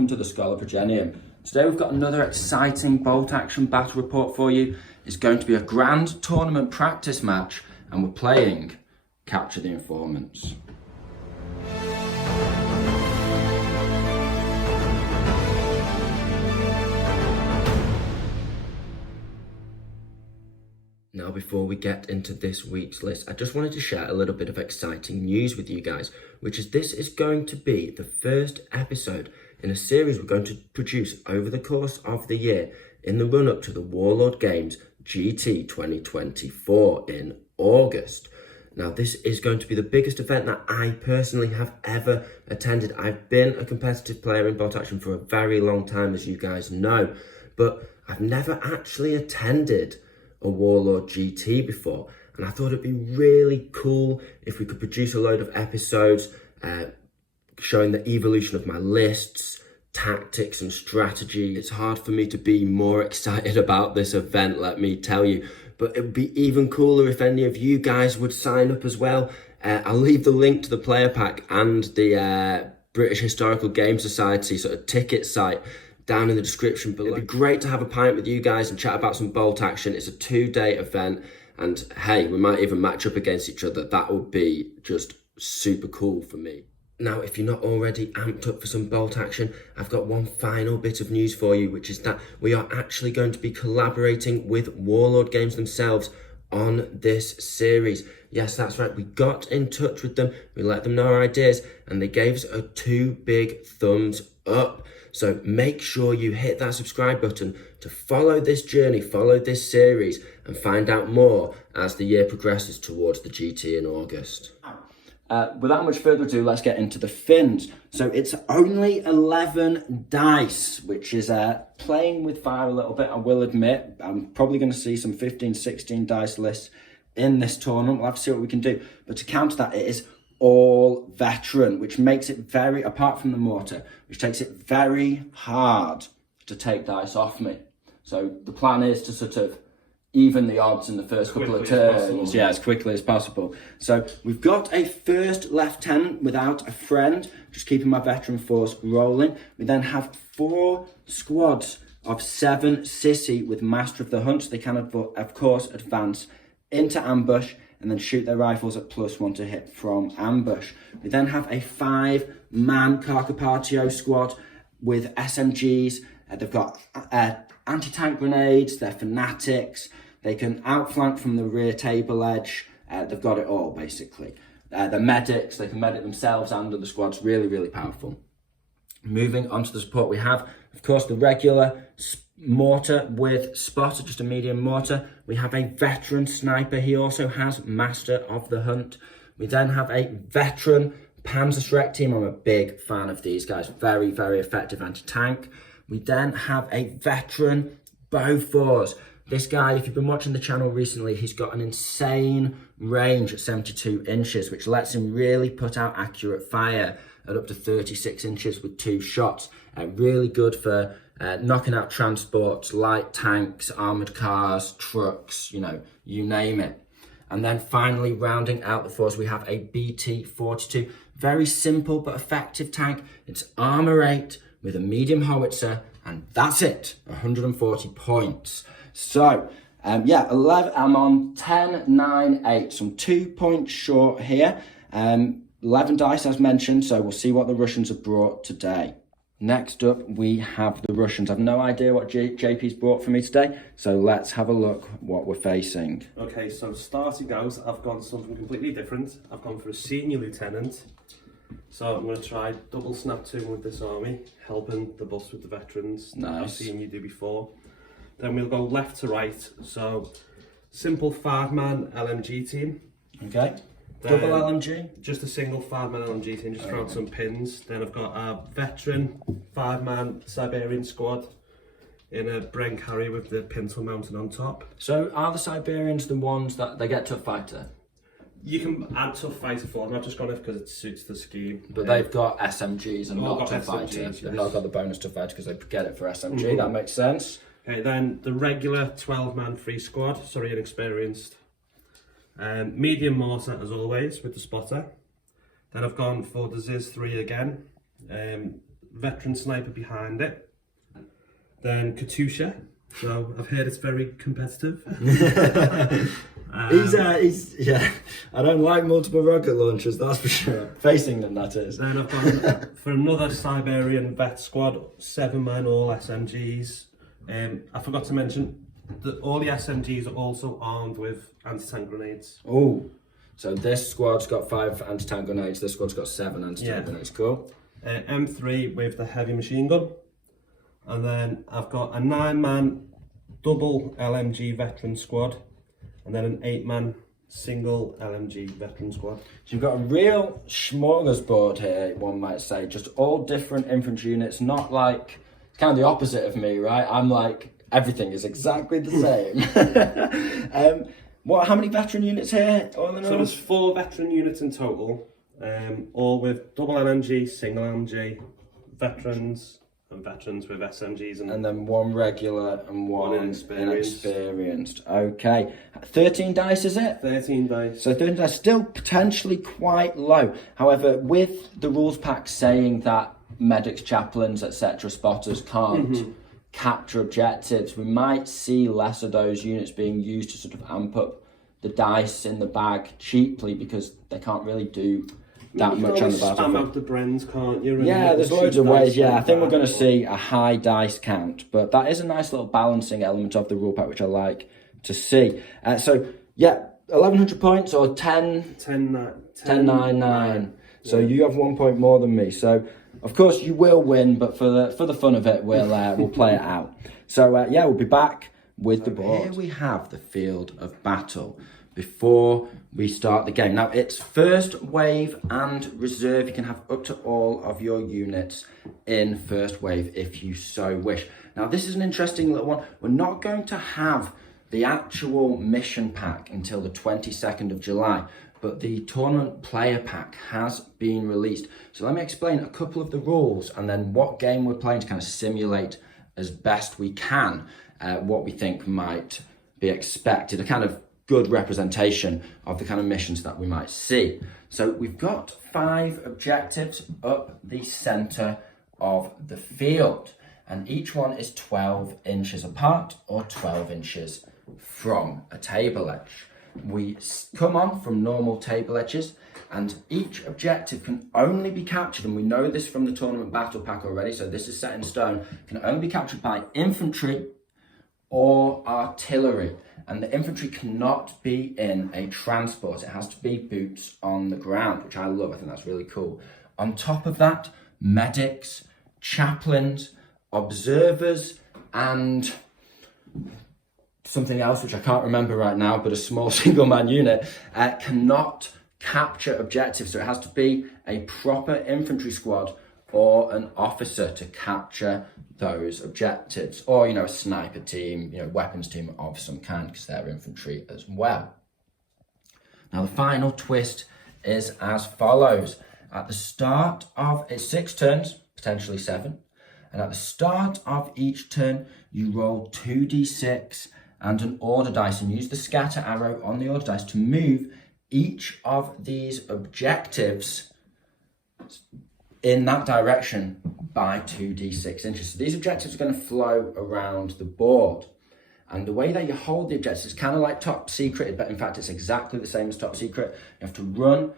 welcome to the Scholar Progenium. Today we've got another exciting bolt action battle report for you. It's going to be a grand tournament practice match and we're playing Capture the Informants. Now, before we get into this week's list, I just wanted to share a little bit of exciting news with you guys, which is this is going to be the first episode in a series we're going to produce over the course of the year in the run-up to the Warlord Games GT 2024 in August. Now, this is going to be the biggest event that I personally have ever attended. I've been a competitive player in bolt action for a very long time, as you guys know, but I've never actually attended a Warlord GT before, and I thought it'd be really cool if we could produce a load of episodes showing the evolution of my lists, tactics and strategy. It's hard for me to be more excited about this event, let me tell you, but it would be even cooler if any of you guys would sign up as well. I'll leave the link to the player pack and the British Historical Game Society sort of ticket site down in the description below. It'd be great to have a pint with you guys and chat about some bolt action. It's a 2-day event, and hey, we might even match up against each other. That would be just super cool for me. Now, if you're not already amped up for some bolt action, I've got one final bit of news for you, which is that we are actually going to be collaborating with Warlord Games themselves on this series. Yes, that's right. We got in touch with them, we let them know our ideas, and they gave us a 2 big thumbs up. So make sure you hit that subscribe button to follow this journey, follow this series, and find out more as the year progresses towards the GT in August. Without much further ado, let's get into the Finns. So it's only 11 dice, which is playing with fire a little bit, I will admit. I'm probably going to see some 15, 16 dice lists in this tournament. We'll have to see what we can do. But to counter that, it is all veteran, which makes it very, apart from the mortar, which takes it very hard to take dice off me. So the plan is to sort of even the odds in the first couple of turns, as quickly as possible. So we've got a first lieutenant without a friend, just keeping my veteran force rolling. We then have 4 squads of 7 sissy with master of the hunt. So they can, of course, advance into ambush and then shoot their rifles at +1 to hit from ambush. We then have a 5-man Carcapatio squad with SMGs. They've got anti-tank grenades, they're fanatics, they can outflank from the rear table edge, they've got it all basically. They're medics, they can medic themselves and the squad's really, really powerful. Moving on to the support, we have, of course, the regular mortar with spotter, just a medium mortar. We have a veteran sniper, he also has master of the hunt. We then have a veteran Panzerschreck team. I'm a big fan of these guys, very, very effective anti-tank. We then have a veteran Bofors. This guy, if you've been watching the channel recently, he's got an insane range at 72 inches, which lets him really put out accurate fire at up to 36 inches with 2 shots. Really good for knocking out transports, light tanks, armoured cars, trucks, you name it. And then finally, rounding out the force, we have a BT-42. Very simple but effective tank. It's armour 8 with a medium howitzer, and that's it, 140 points. So, 11, I'm on 10, 9, 8, so I'm 2 points short here. 11 dice as mentioned, so we'll see what the Russians have brought today. Next up, we have the Russians. I've no idea what JP's brought for me today, so let's have a look what we're facing. Okay, so starting out, I've gone something completely different. I've gone for a senior lieutenant. So I'm going to try double snap 2 with this army, helping the boss with the veterans. Nice. I've seen you do before. Then we'll go left to right. So simple 5-man LMG team. Okay. Double LMG? Just a single 5-man LMG team, just throw out some pins. Then I've got a veteran 5-man Siberian squad in a Bren carrier with the pintle mounted on top. So are the Siberians the ones that they get Tough Fighter? You can add Tough Fighter for them. I've just gone it because it suits the scheme. But they've got SMGs and not Tough Fighter. Yes. They've not got the bonus Tough Fighter because they get it for SMG. That makes sense. Okay, then the regular 12-man free squad, sorry, inexperienced. Medium mortar as always with the spotter. Then I've gone for the Ziz 3 again. veteran sniper behind it. Then Katusha. So I've heard it's very competitive. He's yeah. I don't like multiple rocket launchers, that's for sure. Facing them, that is. Then I've gone for another Siberian vet squad, 7 men, all SMGs. I forgot to mention that all the SMGs are also armed with anti-tank grenades. Oh, so this squad's got 5 anti-tank grenades, this squad's got 7 anti-tank grenades, cool. M3 with the heavy machine gun. And then I've got a 9-man double LMG veteran squad. And then an 8-man single LMG veteran squad. So you've got a real smorgasbord here, one might say. Just all different infantry units, not like, it's kind of the opposite of me, right? I'm like, everything is exactly the same. How many veteran units here? So there's 4 veteran units in total, all with double LMG, single LMG, veterans, and veterans with SMGs. And then 1 regular and 1 inexperienced. Okay. 13 dice, is it? 13 dice. So 13 dice, still potentially quite low. However, with the rules pack saying that medics, chaplains, etc., spotters can't capture objectives, we might see less of those units being used to sort of amp up the dice in the bag cheaply because they can't really do that much on the battlefield. Spam out the Brens, can't you? Yeah, there's loads of ways. Yeah, I think we're going to see a high dice count, but that is a nice little balancing element of the rule pack, which I like to see. So yeah, 1,100 points or 10 9 9. So you have 1 point more than me. So of course you will win, but for the fun of it, we'll play it out. So yeah, we'll be back with the board. Here we have the field of battle before we start the game. Now it's first wave and reserve. You can have up to all of your units in first wave if you so wish. Now this is an interesting little one. We're not going to have the actual mission pack until the 22nd of July, but the tournament player pack has been released. So let me explain a couple of the rules and then what game we're playing to kind of simulate as best we can what we think might be expected, a kind of good representation of the kind of missions that we might see. So we've got 5 objectives up the center of the field, and each one is 12 inches apart or 12 inches from a table edge. We come on from normal table edges, and each objective can only be captured, and we know this from the tournament battle pack already, so this is set in stone, can only be captured by infantry or artillery. And the infantry cannot be in a transport. It has to be boots on the ground, which I love. I think that's really cool. On top of that, medics, chaplains, observers, and something else which I can't remember right now, but a small single-man unit cannot capture objectives. So it has to be a proper infantry squad or an officer to capture those objectives, or a sniper team, weapons team of some kind, because they're infantry as well. Now the final twist is as follows. At the start of it's 6 turns, potentially 7, and at the start of each turn you roll 2d6 and an order dice, and use the scatter arrow on the order dice to move each of these objectives in that direction by 2d6 inches. So these objectives are going to flow around the board. And the way that you hold the objectives is kind of like top secret, but in fact it's exactly the same as top secret. You have to run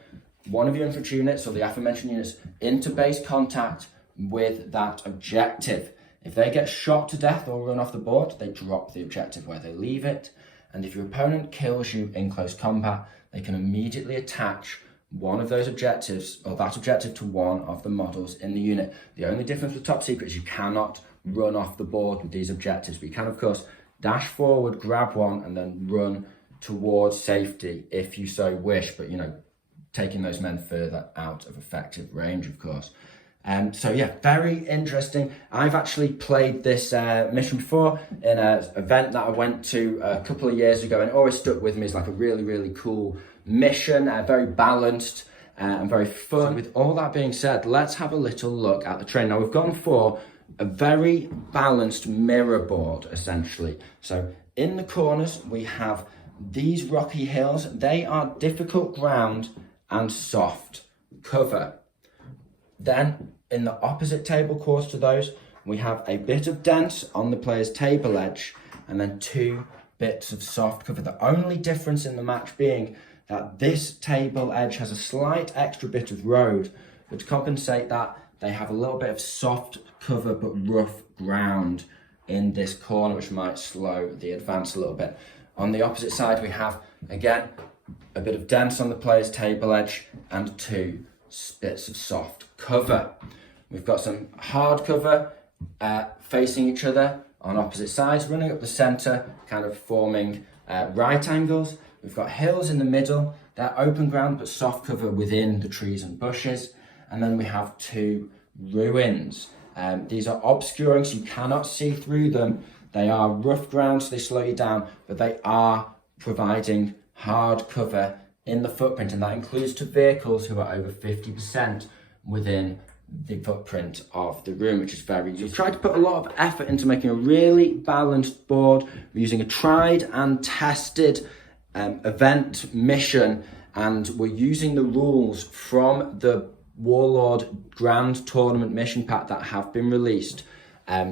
one of your infantry units or the aforementioned units into base contact with that objective. If they get shot to death or run off the board, they drop the objective where they leave it. And if your opponent kills you in close combat, they can immediately attach one of those objectives, or that objective, to one of the models in the unit. The only difference with top secret is you cannot run off the board with these objectives, but you can of course dash forward, grab one, and then run towards safety if you so wish, but taking those men further out of effective range, of course. So yeah, very interesting. I've actually played this mission before in an event that I went to a couple of years ago, and it always stuck with me as like a really, really cool mission, very balanced and very fun. So with all that being said, let's have a little look at the train. Now we've gone for a very balanced mirror board, essentially. So in the corners, we have these rocky hills. They are difficult ground and soft cover. Then in the opposite table course to those, we have a bit of dent on the player's table edge and then 2 bits of soft cover. The only difference in the match being that this table edge has a slight extra bit of road, but to compensate that, they have a little bit of soft cover but rough ground in this corner, which might slow the advance a little bit. On the opposite side, we have, again, a bit of dent on the player's table edge and 2 bits of soft cover. We've got some hard cover facing each other on opposite sides, running up the centre, kind of forming right angles. We've got hills in the middle, they're open ground but soft cover within the trees and bushes. And then we have 2 ruins. These are obscuring, so you cannot see through them. They are rough ground, so they slow you down, but they are providing hard cover in the footprint, and that includes to vehicles who are over 50% within the footprint of the room, which is very useful. We've tried to put a lot of effort into making a really balanced board. We're using a tried and tested event mission, and we're using the rules from the Warlord Grand Tournament mission pack that have been released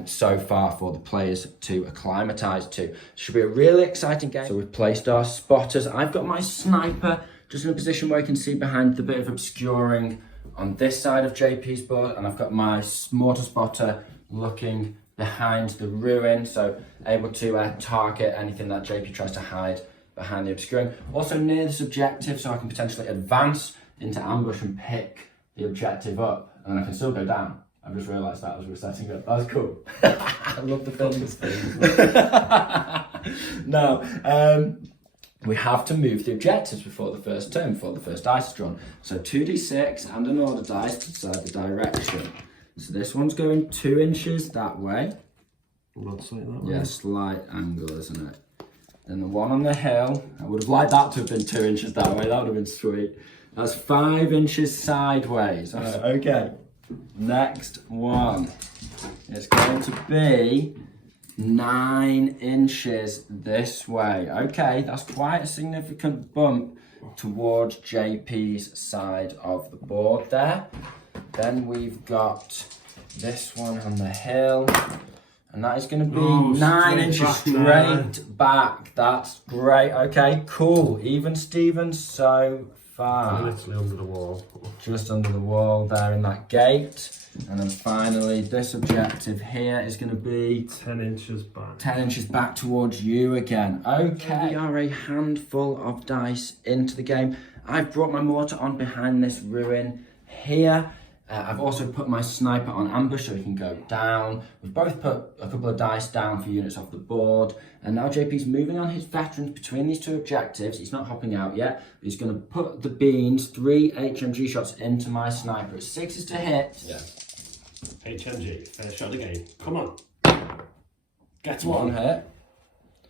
so far for the players to acclimatise to. Should be a really exciting game. So we've placed our spotters. I've got my sniper just in a position where I can see behind the bit of obscuring on this side of JP's board, and I've got my mortar spotter looking behind the ruin, so able to target anything that JP tries to hide behind the obscuring. Also near this objective, so I can potentially advance into ambush and pick the objective up, and then I can still go down. I've just realised that as we're setting up. That's cool. I love the films. Now, we have to move the objectives before the first turn, before the first dice is drawn. So 2d6 and an order dice to decide the direction. So this one's going 2 inches that way. Not slight that way. Yeah, slight angle, isn't it? Then the one on the hill, I would have liked that to have been 2 inches that way. That would have been sweet. That's 5 inches sideways. Okay. Next one. It's going to be 9 inches this way. Okay, that's quite a significant bump towards JP's side of the board there. Then we've got this one on the hill, and that is going to be 9 inches straight back. That's great. Okay, cool. Even Steven so far. Literally under the wall. Just under the wall there in that gate. And then finally, this objective here is going to be 10 inches back. 10 inches back towards you again. Okay. We are a handful of dice into the game. I've brought my mortar on behind this ruin here. I've also put my sniper on ambush so he can go down. We've both put a couple of dice down for units off the board. And now JP's moving on his veterans between these 2 objectives. He's not hopping out yet. But he's going to put the beans, 3 HMG shots into my sniper. It's 6s to hit. Yeah. HMG, first shot of the game. Come on. Get one hit.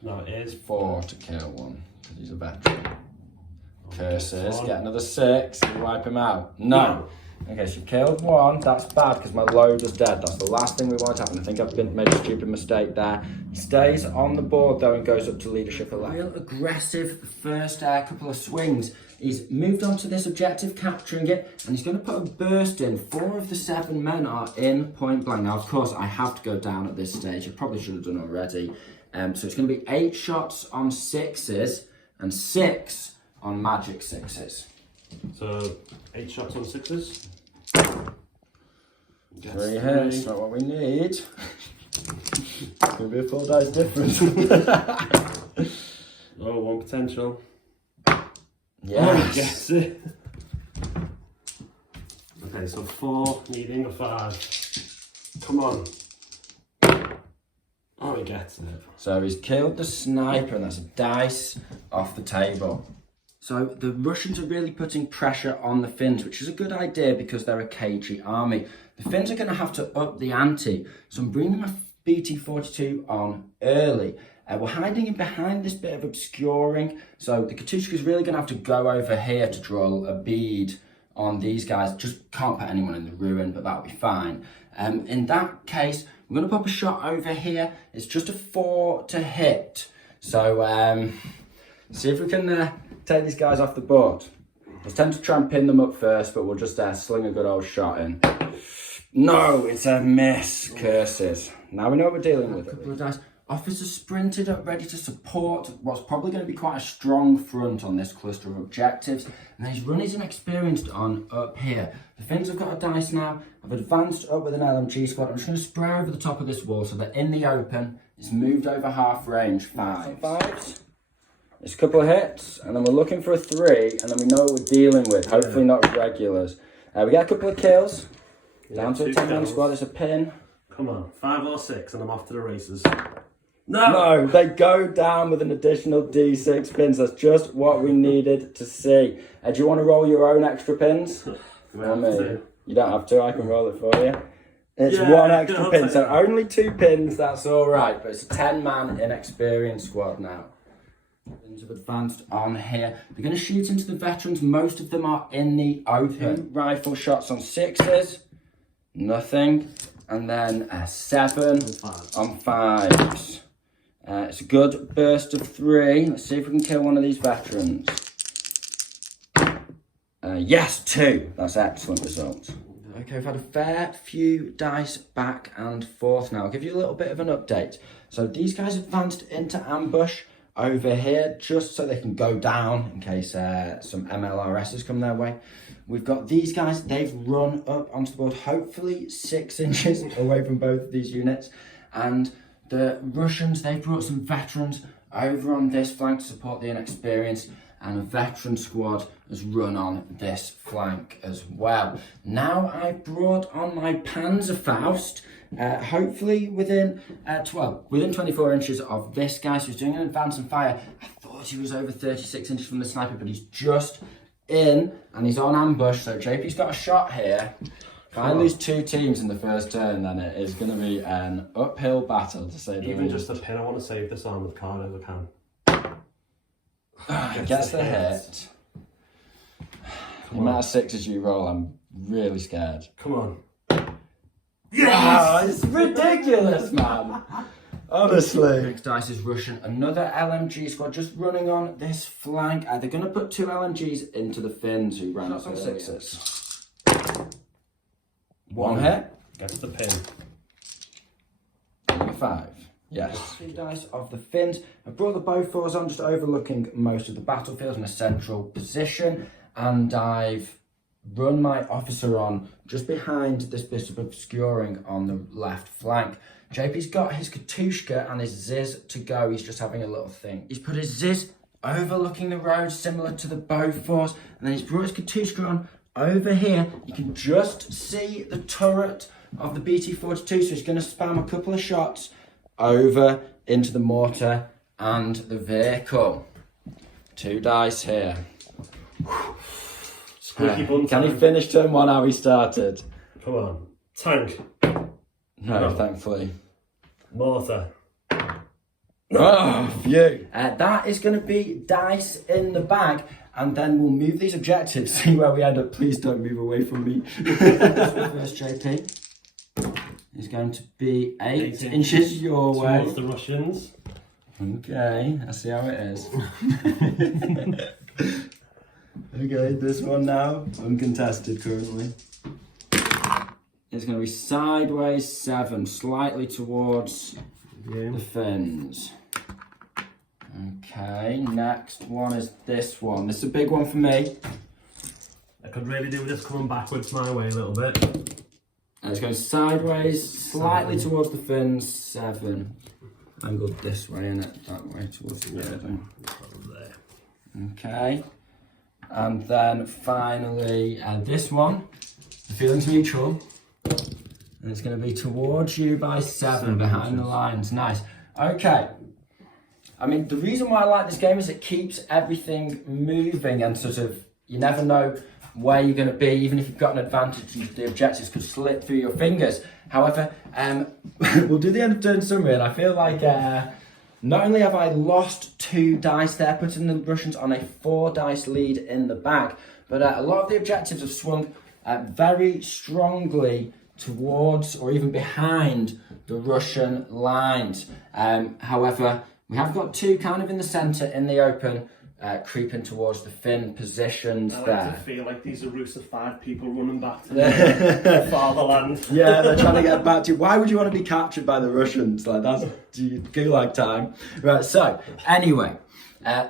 No, it is 4 to kill one, because he's a veteran. Curses, get another 6, and wipe him out. No. Okay, so you killed 1, that's bad because my loader's dead. That's the last thing we want to happen. I think I've made a stupid mistake there. He stays on the board though and goes up to leadership 11. Real aggressive first couple of swings. He's moved on to this objective, capturing it, and he's going to put a burst in. 4 of the 7 men are in point blank. Now, of course, I have to go down at this stage. I probably should have done already. So it's going to be 8 shots on 6s and 6 on magic 6s. So 8 shots on 6s. 3 hits, not what we need. Could be a 4 dice difference. Oh, 1 potential. Yes. Oh, gets it. Okay, so 4 needing a 5. Come on. Oh, he gets it. So he's killed the sniper, and that's a dice off the table. So the Russians are really putting pressure on the Finns, which is a good idea because they're a cagey army. The Finns are going to have to up the ante, so I'm bringing my BT-42 on early. We're hiding in behind this bit of obscuring, so the Katushka is really going to have to go over here to draw a bead on these guys. Just can't put anyone in the ruin, but that'll be fine. In that case, we're going to pop a shot over here. It's just a 4 to hit. So see if we can take these guys off the board. I was tempted to try and pin them up first, but we'll just sling a good old shot in. No, it's a miss. Curses. Now we know what we're dealing with. A couple of dice. Officer sprinted up, ready to support what's probably going to be quite a strong front on this cluster of objectives. And then he's run his inexperienced on up here. The Finns have got a dice now. I've advanced up with an LMG squad. I'm just going to spray over the top of this wall so that in the open, it's moved over half range. Fives. It's a couple of hits, and then we're looking for a 3, and then we know what we're dealing with. Hopefully not regulars. We get a couple of kills. Down to a 10-man squad. It's a pin. Come on, 5 or 6, and I'm off to the races. No, they go down with an additional D6 pins. That's just what we needed to see. Do you want to roll your own extra pins? You don't have to, I can roll it for you. It's one extra pin, so only 2 pins, that's all right. But it's a 10-man inexperienced squad now. Have advanced on here. They're going to shoot into the veterans. Most of them are in the open. Rifle shots on 6s. Nothing. And then a 7 on 5s. It's a good burst of 3. Let's see if we can kill one of these veterans. Yes, 2. That's excellent result. Okay, we've had a fair few dice back and forth now. I'll give you a little bit of an update. So these guys advanced into ambush over here just so they can go down in case some MLRSs come their way. We've got these guys, they've run up onto the board, hopefully 6 inches away from both of these units. And the Russians, they've brought some veterans over on this flank to support the inexperienced, and a veteran squad has run on this flank as well. Now I've brought on my Panzerfaust, hopefully within 24 inches of this guy. So he's doing an advance and fire. I thought he was over 36 inches from the sniper, but he's just in and he's on ambush. So JP's got a shot here. If I lose 2 teams in the first turn, then it is going to be an uphill battle, to say the least. Even just a pin, I want to save this armoured car if I can. Gets the hit. The amount of 6s you roll, I'm really scared. Come on. Yes! Oh, it's ridiculous, man. Honestly. Next dice is Russian. Another LMG squad just running on this flank. They're going to put 2 LMGs into the Finns who ran up on 6s. 1 hit. Gets the pin. Number 5. Yes. 3 dice of the Finns. I brought the Bofors on, just overlooking most of the battlefield in a central position. And I've run my officer on just behind this bit of obscuring on the left flank. JP's got his Katushka and his Ziz to go. He's just having a little thing. He's put his Ziz overlooking the road, similar to the Bofors. And then he's brought his Katushka on over here. You can just see the turret of the BT-42. So he's going to spam a couple of shots over into the mortar and the vehicle. 2 dice here. Can he finish turn 1 how he started? Come on. Tank. No, thankfully. Mortar. Oh, phew. That is going to be dice in the bag, and then we'll move these objectives, see where we end up. Please don't move away from me. First JP is going to be 8 inches your way. Towards the Russians. Okay, I see how it is. Okay, this one now, uncontested currently. It's going to be sideways 7, slightly towards the Finns. Okay, next one is this one. This is a big one for me. I could really do with this coming backwards my way a little bit. And it's going sideways, slightly towards the Finns, 7. Angled this way, innit? That way towards the building. There. Okay. And then finally, this one, the feeling's mutual. And it's going to be towards you by 7 behind the lines. Nice. Okay. I mean, the reason why I like this game is it keeps everything moving and sort of, you never know where you're going to be, even if you've got an advantage, the objectives could slip through your fingers. However, we'll do the end of turn summary, and I feel like not only have I lost 2 dice there, putting the Russians on a 4 dice lead in the bag, but a lot of the objectives have swung very strongly towards or even behind the Russian lines. However, we have got 2 kind of in the centre, in the open, creeping towards the Finn positions I there. like to feel like these are roots of 5 people running back to their fatherland. Yeah, they're trying to get back to you. Why would you want to be captured by the Russians? Like, that's gulag time. Right, so, anyway,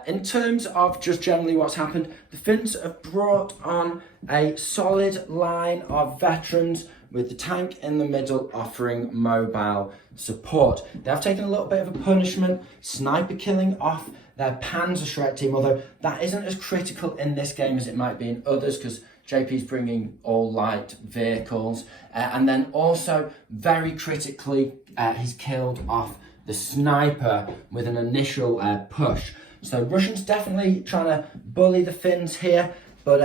in terms of just generally what's happened, the Finns have brought on a solid line of veterans with the tank in the middle offering mobile support. They have taken a little bit of a punishment, sniper killing off their Panzerschreck team, although that isn't as critical in this game as it might be in others, because JP's bringing all light vehicles. And then also, very critically, he's killed off the sniper with an initial push. So Russians definitely trying to bully the Finns here, but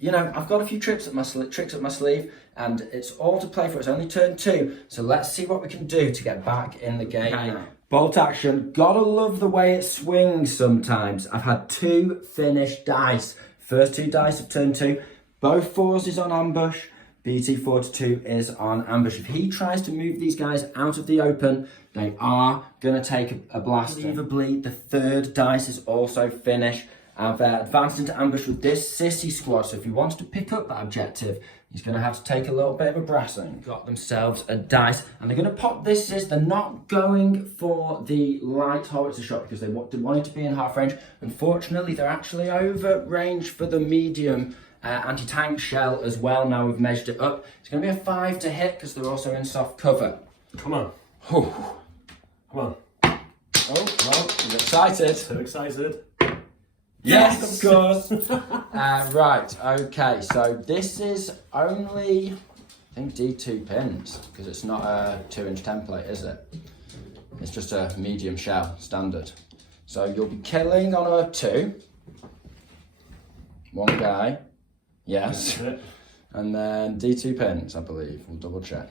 you know, I've got a few tricks up my sleeve, and it's all to play for. It's only turn 2, so let's see what we can do to get back in the game. Okay. Bolt action, gotta love the way it swings sometimes. I've had 2 Finnish dice. First 2 dice of turn 2, both 4s is on ambush, BT42 is on ambush. If he tries to move these guys out of the open, they are gonna take a blast. Unbelievably, the 3rd dice is also Finnish. I've advanced into ambush with this sissy squad, so if he wants to pick up that objective, he's going to have to take a little bit of a brassing. Got themselves a dice, and they're going to pop this sis. They're not going for the light howitzer shot because they wanted to be in half range. Unfortunately, they're actually over range for the medium anti-tank shell as well. Now we've measured it up. It's going to be a 5 to hit because they're also in soft cover. Come on. Whew. Come on. Oh, well, he's excited. So excited. Yes, of course. Right, okay, so this is only, I think, D2 pins, because it's not a 2-inch template, is it? It's just a medium shell, standard. So you'll be killing on a 2. 1 guy, yes. And then D2 pins, I believe. We'll double check.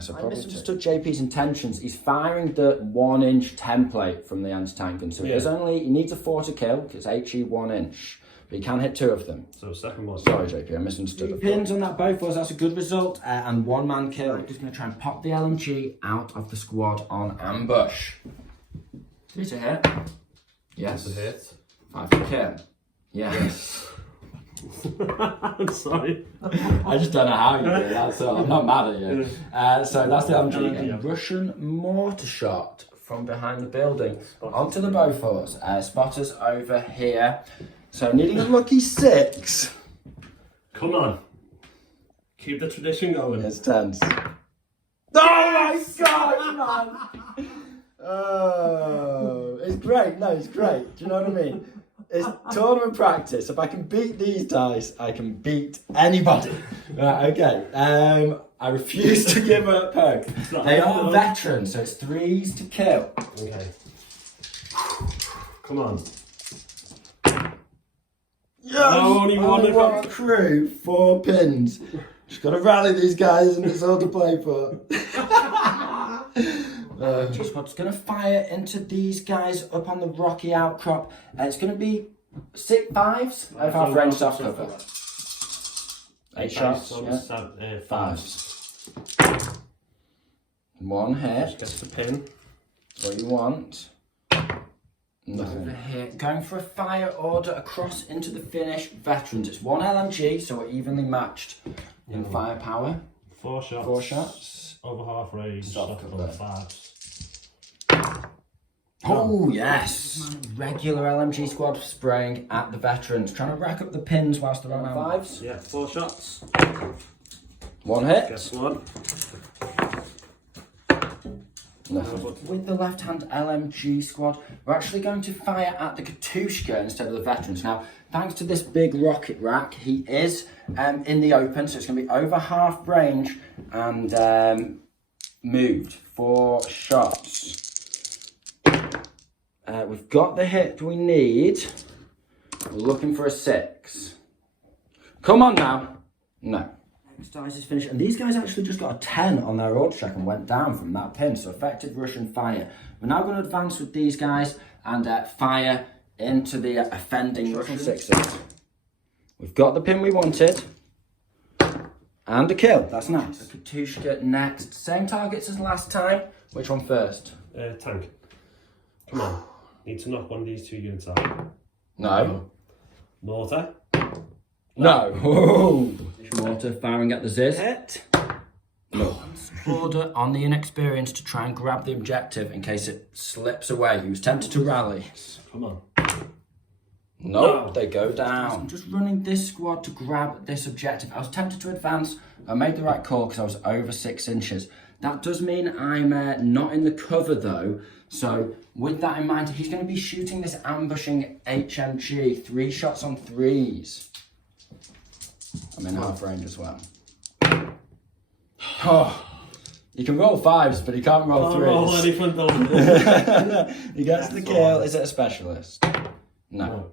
So I misunderstood JP's intentions. He's firing the 1-inch template from the anti-tank gun. So he needs a 4 to kill, because it's HE 1 inch. But he can hit 2 of them. So second one. Sorry JP, I misunderstood. 3 pins on that both was, that's a good result. And 1-man kill. I'm just going to try and pop the LMG out of the squad on ambush. 3 to hit. Yes. 5 to hit. 5 to kill. Yes. I'm sorry. I just don't know how you do it, that's all. I'm not mad at you. So that's the LMG. Russian mortar shot from behind the building onto the Bofors. Spotters over here. So needing a lucky 6. Come on. Keep the tradition going. It's tense. Oh my god, man! Oh, it's great. No, it's great. Do you know what I mean? It's tournament practice. If I can beat these dice, I can beat anybody. Right, okay. I refuse to give up hope. They are veterans, so it's 3s to kill. Okay. Come on. Yes! Only one crew, 4 pins. Just got to rally these guys and it's all to play for. Squad's going to fire into these guys up on the rocky outcrop. It's going to be 6 5s of our range soft cover. 8 shots. 5s. 1 hit. Gets the pin. What you want. Nothing. Hit. Going for a fire order across into the Finnish veterans. It's 1 LMG, so we're evenly matched in firepower. 4 shots. 4 shots. Over half range. Soft cover. 5s. Oh, yes. Regular LMG squad spraying at the veterans. Trying to rack up the pins whilst they're on 5s. Yeah, 4 shots. 1 hit. Guess 1. Nothing. With the left-hand LMG squad, we're actually going to fire at the Katushka instead of the veterans. Now, thanks to this big rocket rack, he is in the open, so it's going to be over half range and moved. 4 shots. We've got the hit we need. We're looking for a 6. Come on now. No. Next dice is finished. And these guys actually just got a 10 on their order check and went down from that pin. So effective Russian fire. We're now going to advance with these guys and fire into the offending Russian 6s. We've got the pin we wanted. And a kill. That's nice. Katushka next. Same targets as last time. Which one first? Tank. Come on. Need to knock one of these 2 units out. No. Mortar. No. Ooh. Mortar firing at the Ziz. Hit. No. Order on the inexperienced to try and grab the objective in case it slips away. He was tempted to rally. Come on. Nope, No. they go down. I'm just running this squad to grab this objective. I was tempted to advance. I made the right call because I was over 6 inches. That does mean I'm not in the cover though. So with that in mind, he's going to be shooting this ambushing HMG. 3 shots on 3s. I'm in half range as well. Oh, he can roll 5s, but he can't roll 3s. Roll anything, He gets the kill. Is it a specialist? No.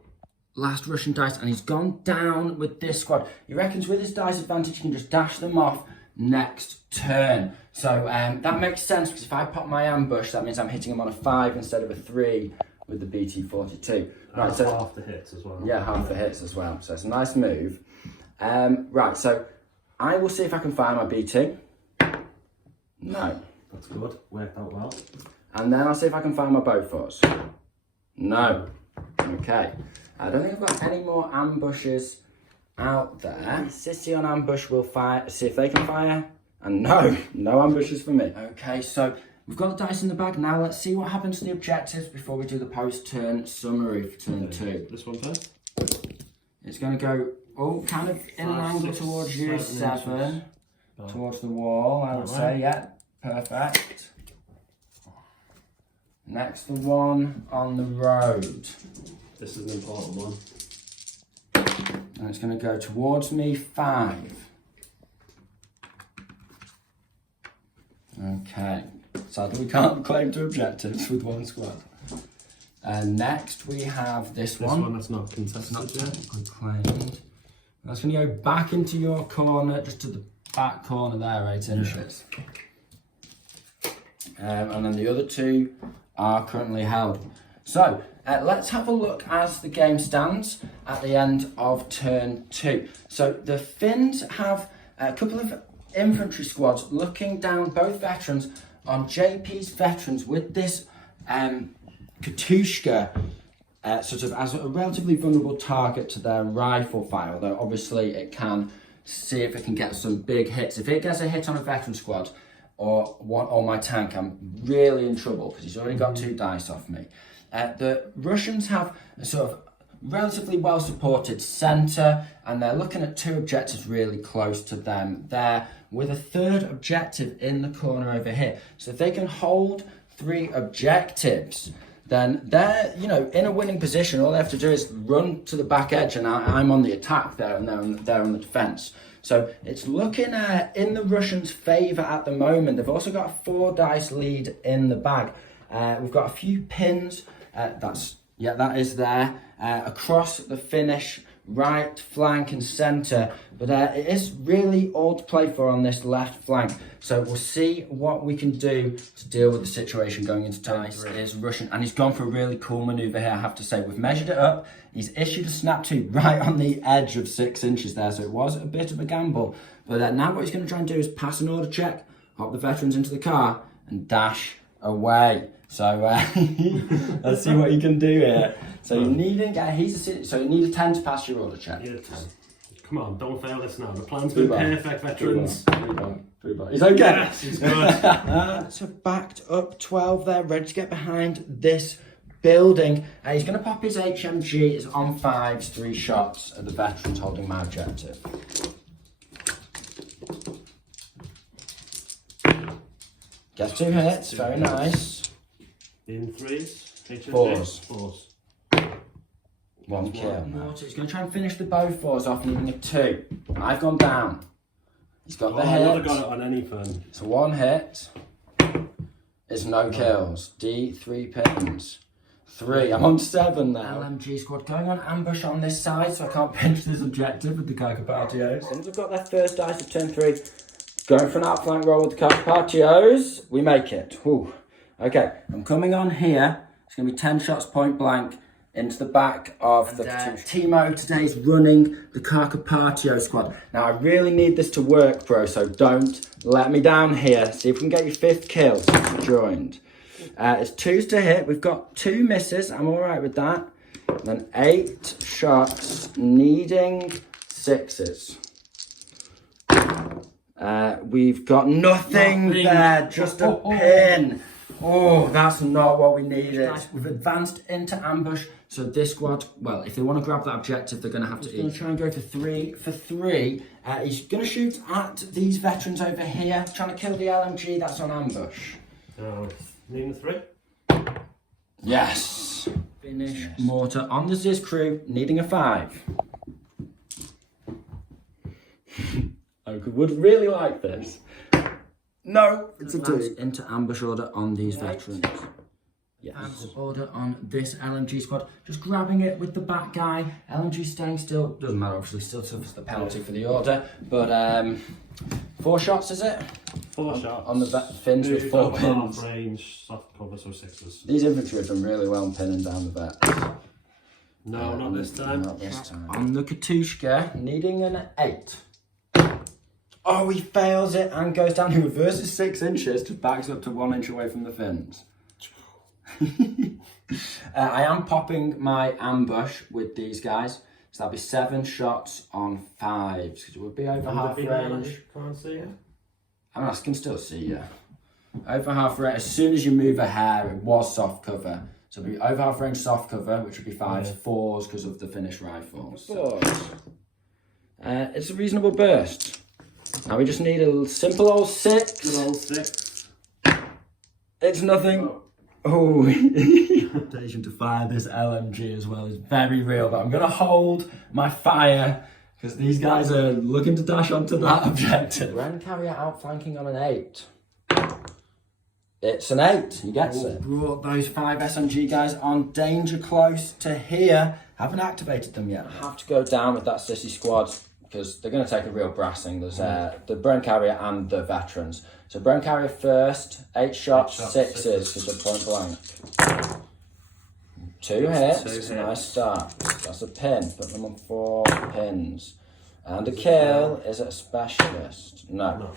Last Russian dice, and he's gone down with this squad. He reckons with his dice advantage, he can just dash them off next turn. So that makes sense, because if I pop my ambush, that means I'm hitting him on a 5 instead of a 3 with the BT-42. Right, so half the hits as well. yeah, half the hits as well. So it's a nice move. Right, so I will see if I can fire my BT. No. That's good. Worked out well. And then I'll see if I can find my Bofors. No. Okay. I don't think I've got any more ambushes out there. City on ambush will fire, see if they can fire. And no, no ambushes for me. Okay, so we've got the dice in the bag. Now let's see what happens to the objectives before we do the post-turn summary for turn 2. This one first. It's going to go kind of in an angle towards you, 7. Towards the wall, I would say, yeah. Perfect. Next, the one on the road. This is an important one. And it's going to go towards me, 5. Okay. Sadly, we can't claim 2 objectives with 1 squad. And next, we have this one. This one that's not contested Not yet. technically claimed. That's going to go back into your corner, just to the back corner there, 8 inches. And then the other 2 are currently held. So let's have a look as the game stands at the end of turn 2. So the Finns have a couple of infantry squads looking down both veterans on JP's veterans with this Katushka sort of as a relatively vulnerable target to their rifle fire, although obviously it can see if it can get some big hits. If it gets a hit on a veteran squad or my tank, I'm really in trouble because he's already got 2 dice off me. The Russians have a sort of relatively well supported centre, and they're looking at 2 objectives really close to them there, with a 3rd objective in the corner over here. So if they can hold 3 objectives, then they're, in a winning position. All they have to do is run to the back edge, and I'm on the attack there, and they're on the defence. So it's looking in the Russians' favour at the moment. They've also got a 4 dice lead in the bag. We've got a few pins. That is there across the Finnish right flank and centre, but it is really all to play for on this left flank. So we'll see what we can do to deal with the situation going into turn 3. It is Russian, and he's gone for a really cool manoeuvre here, I have to say. We've measured it up. He's issued a snap 2 right on the edge of 6 inches there, so it was a bit of a gamble. But now what he's going to try and do is pass an order check, hop the veterans into the car, and dash away. So let's see what you can do here. So you need you need a 10 to pass your order check. Yeah, 10. Come on, don't fail this now. The plan's been perfect, veterans. 3 He's okay. Yes, he's good. So backed up 12 there, ready to get behind this building. He's going to pop his HMG. It's on 5s, 3 shots at the veterans holding my objective. Gets 2 hits, very nice. In 3s. HMG. 4s. 1 kill. He's going to try and finish the Bofors off, needing a 2. I've gone down. He's got the hit. I would have got it on anything. It's a 1 hit. It's no kills. D3 pins. 3. I'm on 7 now. LMG squad going on ambush on this side, so I can't pinch this objective with the Carpatios. Since we've got their first dice of turn 3, going for an outflank roll with the Carpatios. We make it. Whew. Okay, I'm coming on here. It's going to be 10 shots point blank into the back of the Timo today's running the Carpatio squad. Now I really need this to work, bro, so don't let me down here. See if we can get your 5th kill since you joined. It's 2s to hit. We've got 2 misses. I'm all right with that. And then 8 shots, needing 6s. We've got nothing there, just a pin. Oh, that's not what we needed. We've advanced into ambush, so this squad, well, if they want to grab that objective, they're going to have to eat. Try and go for 3 for 3. He's going to shoot at these veterans over here, trying to kill the LMG that's on ambush. Needing 3. Yes. Finnish mortar on the Ziz crew, needing a 5. I would really like this. No, it's a 2. Into ambush order on these veterans. Yes. Order on this LMG squad. Just grabbing it with the back guy. LMG staying still. Doesn't matter, obviously, still suffers the penalty for the order. But 4 shots, is it? 4 shots. On the Finns with 4 pins. Half range, soft cover, so 6s. These infantry have done really well in pinning down the vets. No, not this time. Not this time. On the Katushka, needing an 8. Oh, he fails it and goes down. He reverses 6 inches, just backs up to 1 inch away from the Finns. I am popping my ambush with these guys. So that'll be 7 shots on 5s. Because it would be over half range. Can't see it. I mean, I can still see you. Over half range. As soon as you move a hair, it was soft cover. So it'll be over half range soft cover, which would be 5s, 4s because of the Finnish rifles. So. It's a reasonable burst. Now we just need a simple old 6. Good old 6. It's nothing. Oh, temptation to fire this LMG as well is very real, but I'm going to hold my fire because these guys are looking to dash onto that objective. Ren carrier outflanking on an 8. It's an 8, he gets it. Brought those 5 SMG guys on danger close to here. Haven't activated them yet. I have to go down with that sissy squad because they're going to take a real brassing. There's the Bren carrier and the veterans. So Bren carrier first, 8 shots, 6s because they're point blank. 2 hits, it's a nice start. That's a pin, put them on 4 pins. And a kill is a specialist. No.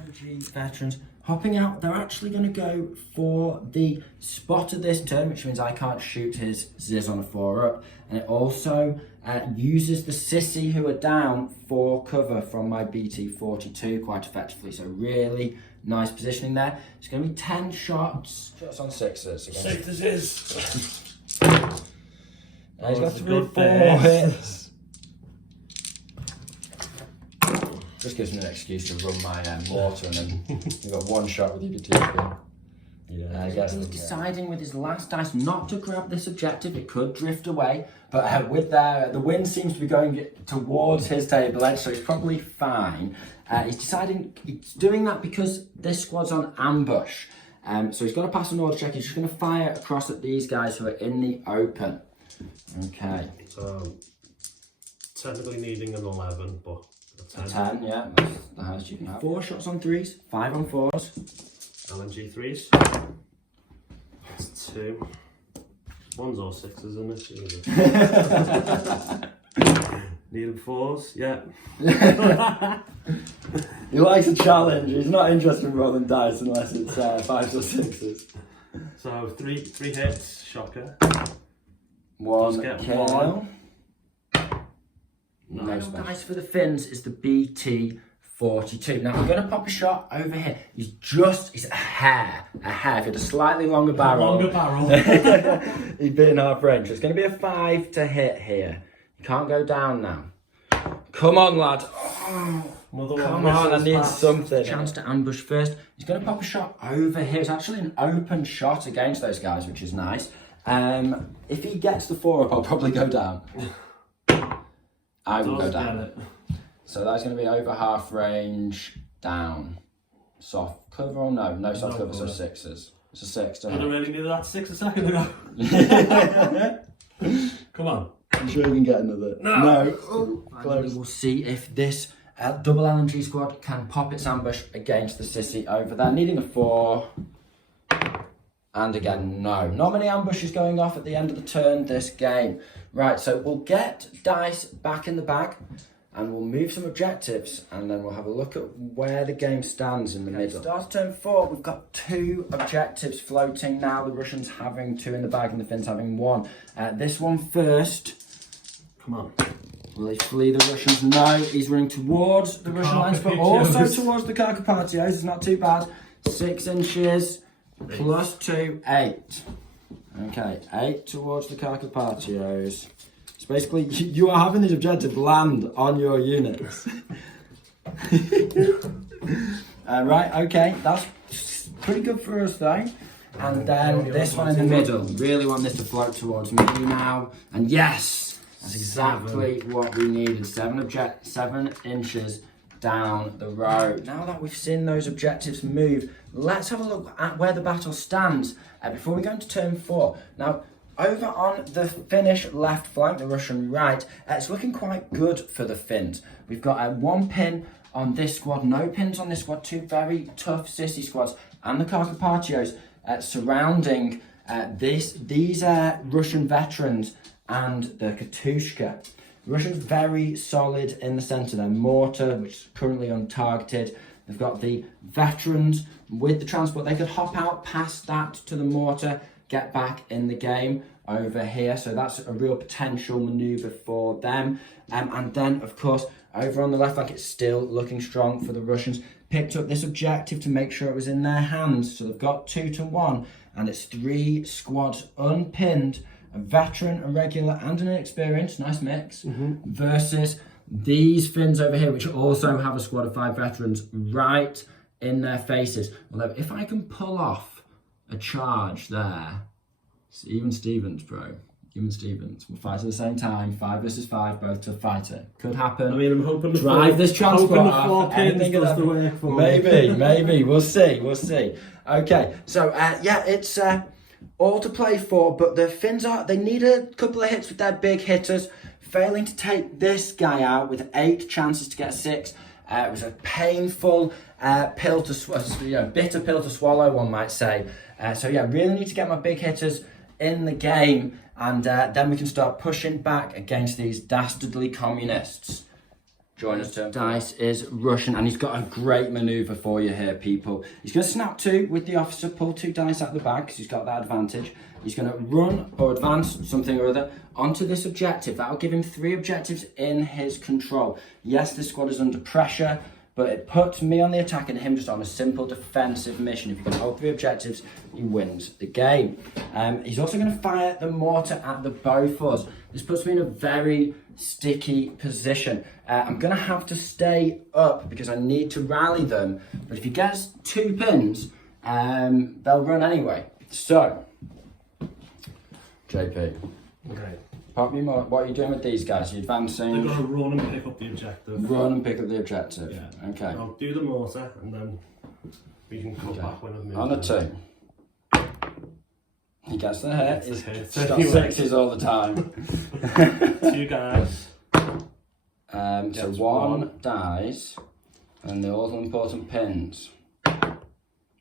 MG veterans hopping out, they're actually going to go for the spot of this turn, which means I can't shoot his Ziz on a 4-up. And it also uses the sissy who are down for cover from my BT-42 quite effectively. So really nice positioning there. It's going to be 10 shots. Shots on 6s again. 6s. He's got 3 4 hits. Just gives me an excuse to run my mortar and then you've got 1 shot with your Katushka. Yeah, he's deciding with his last dice not to grab this objective. It could drift away, but with the wind seems to be going towards his table edge, so he's probably fine. He's deciding he's doing that because this squad's on ambush. So he's got to pass an order check. He's just going to fire across at these guys who are in the open. Okay. So technically needing an 11, but a 10, yeah, that's the highest you can have. 4 shots on 3s, 5 on 4s. LMG 3s. That's 2. 1's or 6s, isn't it? Needing 4s, yeah. He likes a challenge. He's not interested in rolling dice unless it's 5s or 6s. So 3 hits, shocker. 1 kill. 1. No dice for the Finns is the BT-42. Now I'm going to pop a shot over here. He's a hair. If he had a slightly longer barrel. He'd be in half range. So it's going to be a 5 to hit here. You can't go down now. Come on, lad. Come on, I need something. Chance to ambush first. He's going to pop a shot over here. It's actually an open shot against those guys, which is nice. If he gets the 4-up, I'll probably go down. I will go down. So that's going to be over half range, down. Soft cover or no? No soft cover, so 6s. It's a 6, I don't really need that 6 a second ago. Come on. I'm sure you can get another. No. Oh, we'll see if this double LMG squad can pop its ambush against the sissy over there. Needing a 4. And again, no. Not many ambushes going off at the end of the turn this game. Right, so we'll get dice back in the bag. and we'll move some objectives, and then we'll have a look at where the game stands in the middle. Start of turn 4, we've got 2 objectives floating now. The Russians having 2 in the bag and the Finns having 1. This one first. Come on. Will he flee the Russians? No, he's running towards the Russian lines, but also towards the Carpathios. It's not too bad. 6 inches plus 2, 8. Okay, 8 towards the Carpathios. So basically, you are having these objectives land on your units. Right, okay, that's pretty good for us though. And then this one in the middle. Really want this to float towards me now. And yes! That's exactly what we needed. 7 inches down the road. Now that we've seen those objectives move, let's have a look at where the battle stands before we go into turn 4. Now, over on the Finnish left flank, the Russian right, it's looking quite good for the Finns. We've got 1 pin on this squad, no pins on this squad, 2 very tough sissy squads, and the Carpathios surrounding these Russian veterans and the Katushka. The Russians very solid in the centre. Their mortar, which is currently untargeted. They've got the veterans with the transport. They could hop out past that to the mortar, get back in the game over here. So that's a real potential manoeuvre for them. And then, of course, over on the left flank, it's still looking strong for the Russians. Picked up this objective to make sure it was in their hands. So they've got 2 to 1, and it's 3 squads unpinned. A veteran, a regular, and an inexperienced, nice mix, versus these Finns over here, which also have a squad of 5 veterans right in their faces. Although, if I can pull off a charge there, even Stevens, bro, even Stevens, we'll fight at the same time, 5 versus 5, both to fighter. Could happen. I mean, I'm hoping drive this transport off. Maybe. We'll see. Okay, so yeah, it's all to play for, but the Finns they need a couple of hits with their big hitters, failing to take this guy out with 8 chances to get a 6. It was a painful pill to swallow, bitter pill to swallow, one might say. So yeah, really need to get my big hitters in the game, and then we can start pushing back against these dastardly communists. Join us, turn. Dice is Russian, and he's got a great manoeuvre for you here, people. He's going to snap 2 with the officer, pull 2 dice out of the bag because he's got that advantage. He's going to run or advance something or other onto this objective. That'll give him 3 objectives in his control. Yes, this squad is under pressure, but it puts me on the attack and him just on a simple defensive mission. If you can hold 3 objectives, he wins the game. He's also going to fire the mortar at the Bofors. This puts me in a very sticky position. I'm going to have to stay up because I need to rally them. But if he gets 2 pins, they'll run anyway. So, JP. Okay. Pop me more. What are you doing with these guys? Are you advancing? They've got to run and pick up the objective. Run and pick up the objective. Yeah. Okay. I'll do the mortar and then we can cut back when I've moved. On a 2. He gets the hit. Gets the hit. He's got 6s all the time. 2 guys. So 1 dies, and the all-important pins.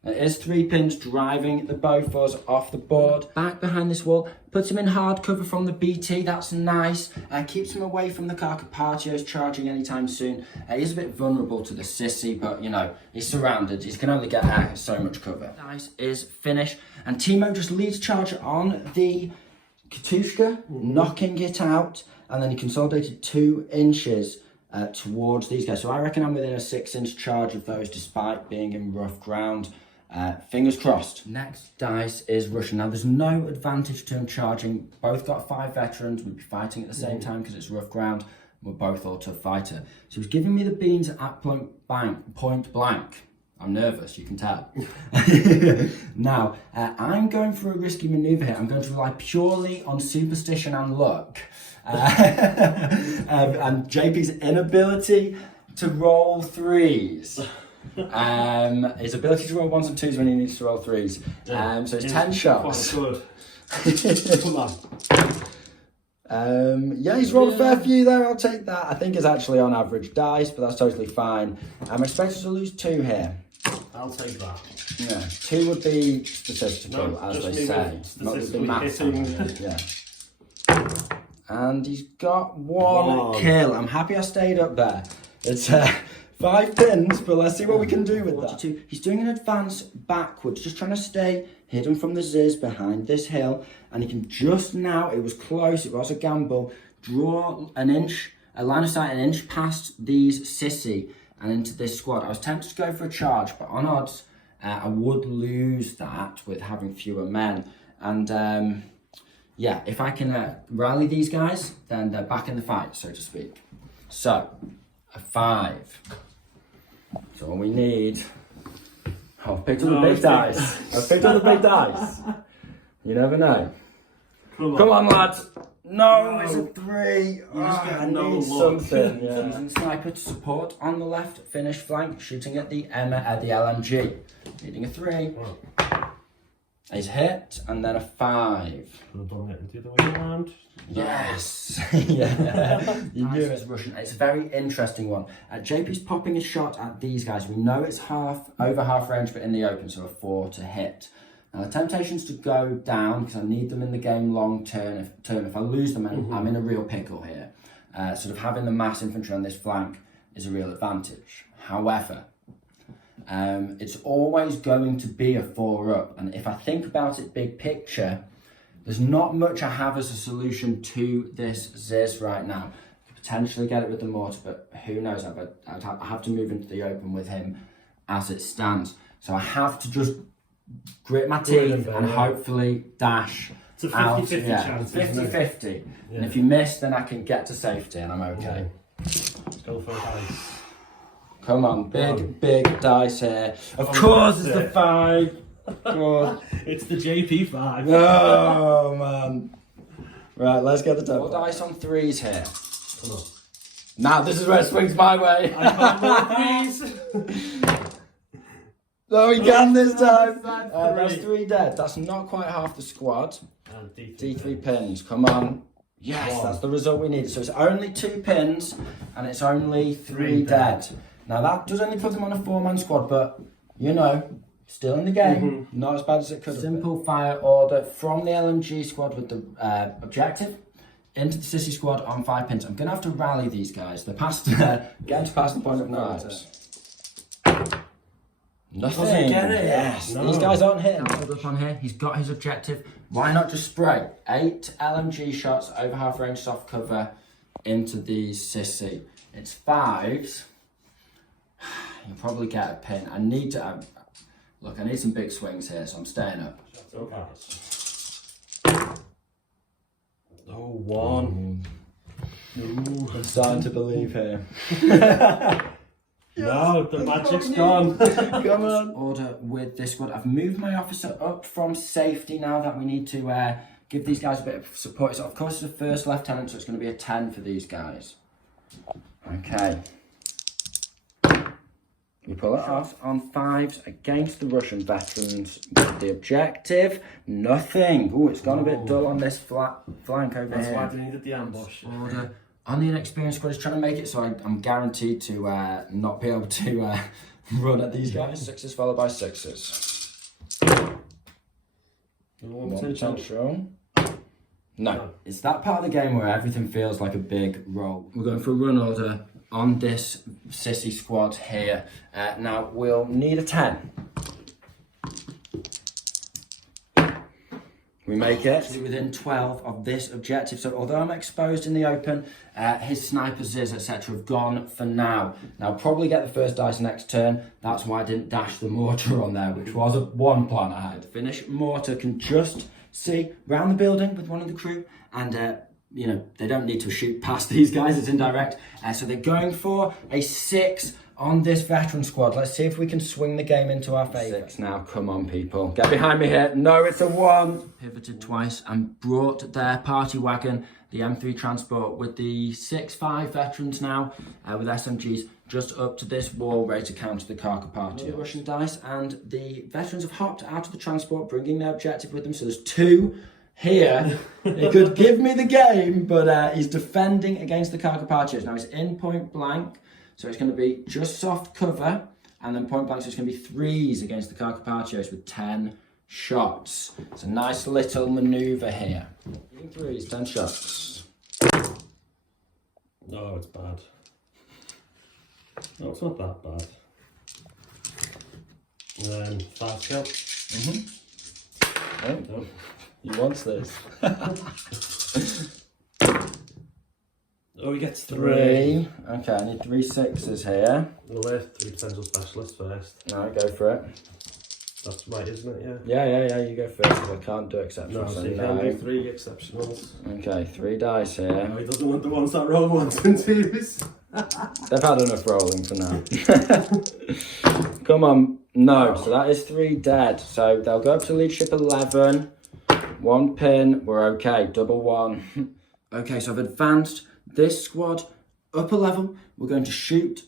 It is 3 pins driving the Bofors off the board. Back behind this wall, puts him in hard cover from the BT, that's nice. Keeps him away from the Carpathios charging anytime soon. He's a bit vulnerable to the sissy, but you know, he's surrounded. He can only get so much cover. Dice is Finnish, and Timo just leads charge on the Katushka, knocking it out, and then he consolidated 2 inches towards these guys. So I reckon I'm within a 6-inch charge of those, despite being in rough ground. Fingers crossed. Next dice is Russian. Now there's no advantage to him charging. Both got 5 veterans. We'll be fighting at the same time because it's rough ground. We're both all tough fighter. So he's giving me the beans at point blank. I'm nervous, you can tell. Now, I'm going for a risky manoeuvre here. I'm going to rely purely on superstition and luck. And JP's inability to roll 3s. His ability to roll 1s and 2s when he needs to roll 3s. So it's 10 shots. Good. Come on. Yeah, he's rolled a fair few there, I'll take that. I think it's actually on average dice, but that's totally fine. I'm expected to lose 2 here. I'll take that. Yeah, 2 would be statistical, No, as just they say. Not would be maths. hitting. Yeah. And he's got one kill. I'm happy I stayed up there. It's 5 pins, but let's see what we can do with that. He's doing an advance backwards, just trying to stay hidden from the Ziz behind this hill. And he can just now, it was close, it was a gamble, draw a line of sight an inch past these Sissy and into this squad. I was tempted to go for a charge, but on odds, I would lose that with having fewer men. And yeah, if I can rally these guys, then they're back in the fight, so to speak. So, a 5. That's all we need. Oh, I've picked up the big dice. I've picked up the big dice. You never know. Come on, lads. No, it's a 3. I need something. Yeah. Using sniper to support on the left Finnish flank, shooting at the LMG. Needing a 3. He's hit, and then a 5. Could have done it the other way around. Yes! Yeah, you knew it was Russian. It's a very interesting one. JP's popping a shot at these guys. We know it's over half range, but in the open, so a 4 to hit. Now the temptation's to go down, because I need them in the game long term. If I lose them, I'm in a real pickle here. Sort of having the mass infantry on this flank is a real advantage. However, it's always going to be a 4-up, and if I think about it big picture, there's not much I have as a solution to this Ziz right now. I could potentially get it with the mortar, but who knows? I'd have to move into the open with him as it stands. So I have to just grit my teeth and hopefully dash. It's a 50-50 chance. 50-50. Yeah. And if you miss, then I can get to safety and I'm okay. Let's go for a dice. Come on, big dice here. Of course it's the 5. It's the JP 5. Oh man. Right, let's get the double. Dice on 3s here. Come on. Now this is where it swings my way. I can't move these. No, we can this time. That's 3 dead. That's not quite half the squad. And D3 pins. Come on. Yes, that's the result we need. So it's only 2 pins and it's only 3 dead. Now that does only put them on a 4-man squad, but you know, still in the game. Not as bad as it could have been. Simple fire order from the LMG squad with the objective into the Sissy squad on 5 pins. I'm going to have to rally these guys. They're past, getting to past the point of no return. Nothing. Doesn't get it. Yes, no. These guys aren't hitting. Up on here. He's got his objective. Why not just spray 8 LMG shots over half range soft cover into the Sissy? It's 5s. You'll probably get a pin. I need to look. I need some big swings here, so I'm staying up. Okay. Oh, 1. I'm starting to believe here. No, the magic's gone. Come on. Order with this squad. I've moved my officer up from safety now that we need to give these guys a bit of support. So of course it's a first lieutenant, so it's going to be a 10 for these guys. Okay. We pull it off on 5s against the Russian veterans with the objective. Nothing. Oh, it's gone a bit dull on this flank over That's here. why they needed the ambush. Order on the inexperienced squad is trying to make it so I'm guaranteed to not be able to run at these guys. 6s followed by 6s. 1% show. No, it's that part of the game where everything feels like a big roll. We're going for a run order on this Sissy squad here. Now we'll need a 10. We make it within 12 of this objective. So although I'm exposed in the open, his sniper Ziz, etc. have gone for now. Now I'll probably get the first dice next turn. That's why I didn't dash the mortar on there, which was one plan I had. Finnish mortar can just see round the building with one of the crew, and you know, they don't need to shoot past these guys, it's indirect. So they're going for a 6 on this veteran squad. Let's see if we can swing the game into our favour. 6 now, come on people. Get behind me here. No, it's a 1. Pivoted twice and brought their party wagon, the M3 transport, with the 6-5 veterans now, with SMGs, just up to this wall, ready to counter the Karkapatia. The Russian dice, and the veterans have hopped out of the transport, bringing their objective with them. So there's 2 here. It could give me the game, but he's defending against the Karkapatios. Now he's in point blank, so it's going to be just soft cover, and then point blank, so it's going to be 3s against the Karkapatios with 10 shots. It's a nice little manoeuvre here. 3s, 10 shots. Oh, it's bad. No, it's not that bad. And then 5 skill. Oh, No. he wants this. Oh, he gets 3. 3. Okay, I need 3 6s here. We'll wear 3 potential specialists first. No, go for it. That's right, isn't it? Yeah, you go first because I can't do exceptional. No, so so you no. can do 3 exceptionals. Okay, 3 dice here. No, he doesn't want the ones that roll 1s and 2s. They've had enough rolling for now. Come on. No, so that is 3 dead. So they'll go up to leadership 11. 1 pin. We're okay. Double 1. Okay, so I've advanced this squad up a level. We're going to shoot,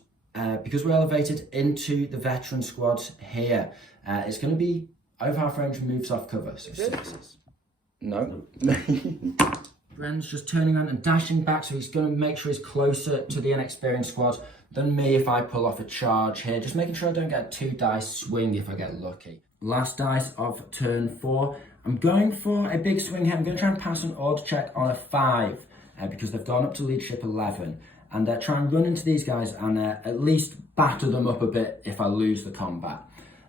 because we're elevated, into the veteran squad here. It's going to be over half range and moves off cover. So 6s. No. Bren's just turning around and dashing back, so he's going to make sure he's closer to the inexperienced squad than me if I pull off a charge here. Just making sure I don't get 2 dice swing if I get lucky. Last dice of turn 4. I'm going for a big swing here. I'm going to try and pass an odd check on a 5 because they've gone up to leadership 11. And try and run into these guys and at least batter them up a bit if I lose the combat.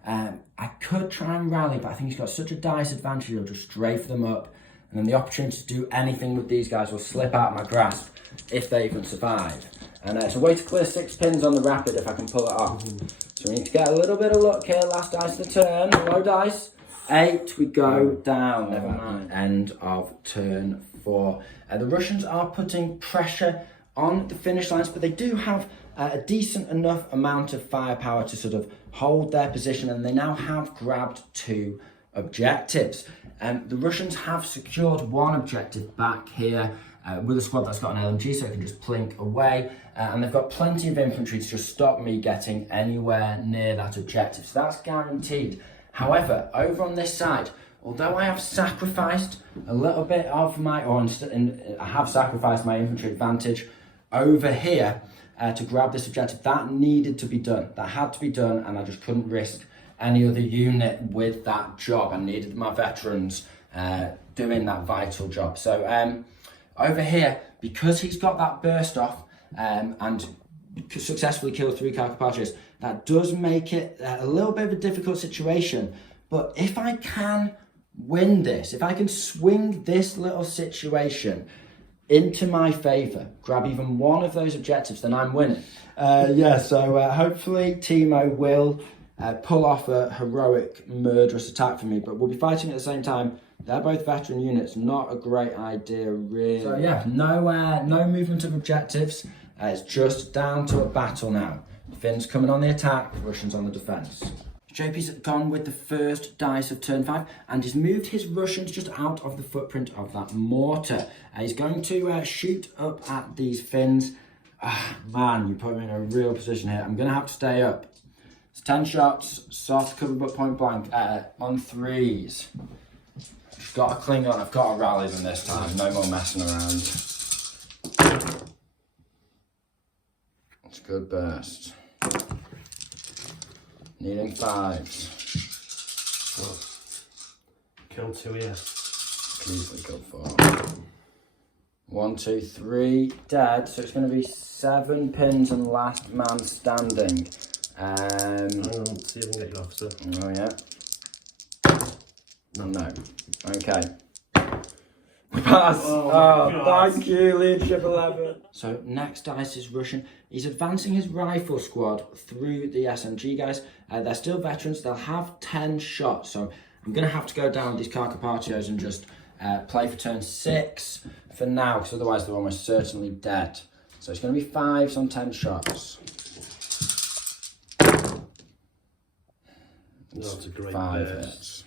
I could try and rally, but I think he's got such a dice advantage, he'll just strafe them up. And then the opportunity to do anything with these guys will slip out of my grasp if they even survive. And it's a way to clear 6 pins on the rapid if I can pull it off. So we need to get a little bit of luck here. Last dice of the turn. Low dice. 8. We go down. Never mind. End of turn 4. The Russians are putting pressure on the finish lines, but they do have a decent enough amount of firepower to sort of hold their position, and they now have grabbed 2 objectives. The Russians have secured 1 objective back here with a squad that's got an LMG, so it can just plink away. And they've got plenty of infantry to just stop me getting anywhere near that objective. So that's guaranteed. However, over on this side, although I have sacrificed a little bit of my, I have sacrificed my infantry advantage over here to grab this objective, that needed to be done. That had to be done, and I just couldn't risk any other unit with that job. I needed my veterans doing that vital job. So over here, because he's got that burst off and successfully killed 3 Carcapacios, that does make it a little bit of a difficult situation. But if I can win this, if I can swing this little situation into my favour, grab even 1 of those objectives, then I'm winning. So hopefully Timo will pull off a heroic murderous attack for me, but we'll be fighting at the same time. They're both veteran units, not a great idea really. So yeah, no movement of objectives. It's just down to a battle now. Finns coming on the attack, Russians on the defence. JP's gone with the first dice of turn 5 and he's moved his Russians just out of the footprint of that mortar. He's going to shoot up at these Finns. Man, you put me in a real position here. I'm going to have to stay up. It's 10 shots, soft cover but point blank on 3s. Just got to cling on. I've got to rally them this time. No more messing around. It's a good burst. Needing 5s. Oh. Kill 2 here. Easily killed 4. 1, 2, 3, dead. So it's going to be 7 pins and last man standing. Hang on, see if I can get you officer. Oh yeah. No. Okay. Pass. Oh, thank you, leadership 11. So next dice is Russian. He's advancing his rifle squad through the SMG guys. They're still veterans. They'll have 10 shots. So I'm going to have to go down with these Carcapacios and just play for turn 6 for now, because otherwise they're almost certainly dead. So it's going to be 5s on 10 shots. That's a great 5 burst. hits.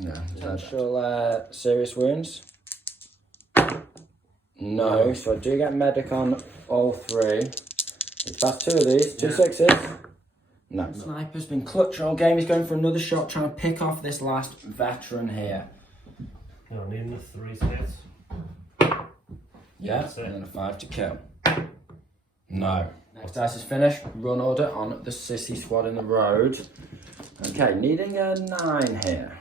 Yeah. Potential serious wounds? No, so I do get medic on all 3. That's 2 of these, 2 6s. No. Sniper's been clutch all game. He's going for another shot, trying to pick off this last veteran here. No, needing the 3 hits. Yeah, and then a 5 to kill. No. Next dice is finished. Run order on the sissy squad in the road. Okay, needing a 9 here.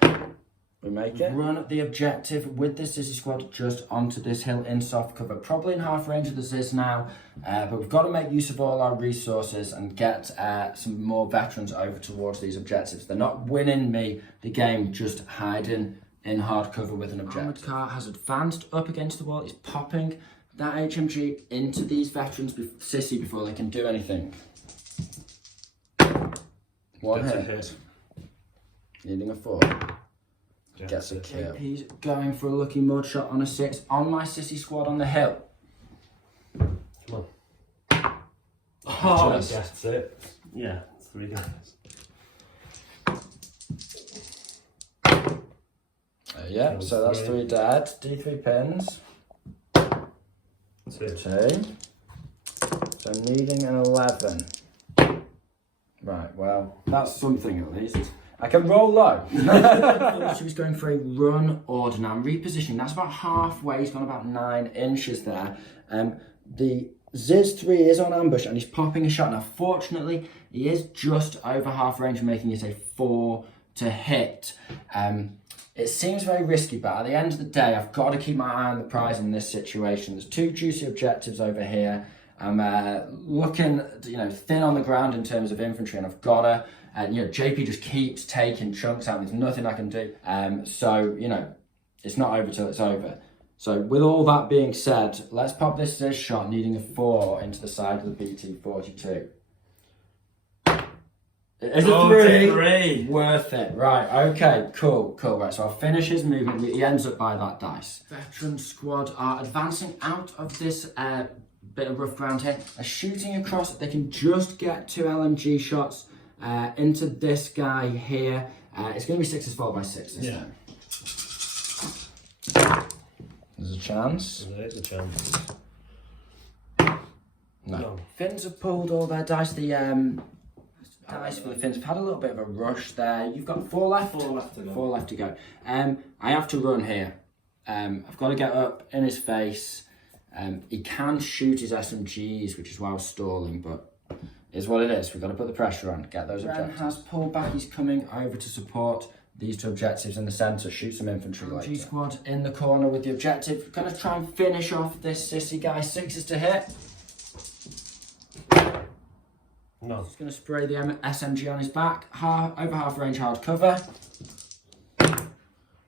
We make it. Run the objective with the Sissy squad just onto this hill in soft cover. Probably in half range of the Ziz now, but we've got to make use of all our resources and get some more veterans over towards these objectives. They're not winning me the game just hiding in hard cover with an objective. Armoured car has advanced up against the wall. He's popping that HMG into these veterans, Sissy, before they can do anything. One hit. Needing a 4. Gets a kill. He's going for a lucky mud shot on a 6 on my Sissy squad on the hill. Come on. Oh, that's it. Yeah, it's 3 guys. Yeah, so that's 3 dead. D3 pins. 2. So needing an 11. Right, well, that's something at least. I can roll low. She was going for a run order now. I'm repositioning. That's about halfway. He's gone about 9 inches there. The Ziz 3 is on ambush and he's popping a shot. Now, fortunately, he is just over half range, making it a 4 to hit. It seems very risky, but at the end of the day, I've got to keep my eye on the prize in this situation. There's 2 juicy objectives over here. I'm looking, thin on the ground in terms of infantry, and I've got to. JP just keeps taking chunks out. There's nothing I can do. So it's not over till it's over. So with all that being said, let's pop this shot, needing a 4 into the side of the BT-42. It's a 3. Worth it. Right, okay, cool. Right, so I'll finish his movement. He ends up by that dice. Veteran squad are advancing out of this bit of rough ground here. They're shooting across. They can just get 2 LMG shots into this guy here. It's going to be 6s followed by 6 this time. There's a chance. There is a chance. No. Finns have pulled all their dice. The dice for the Finns have had a little bit of a rush there. You've got 4 left. 4 left to go. 4 left to go. I have to run here. I've got to get up in his face. He can shoot his SMGs, which is why I was stalling, but is what it is. We've got to put the pressure on, get those objectives. Has pulled back. He's coming over to support these 2 objectives in the centre. Shoot some infantry later. G squad in the corner with the objective. Going to try and finish off this Sissy guy. 6s to hit. No. He's going to spray the SMG on his back. Over half range, hard cover.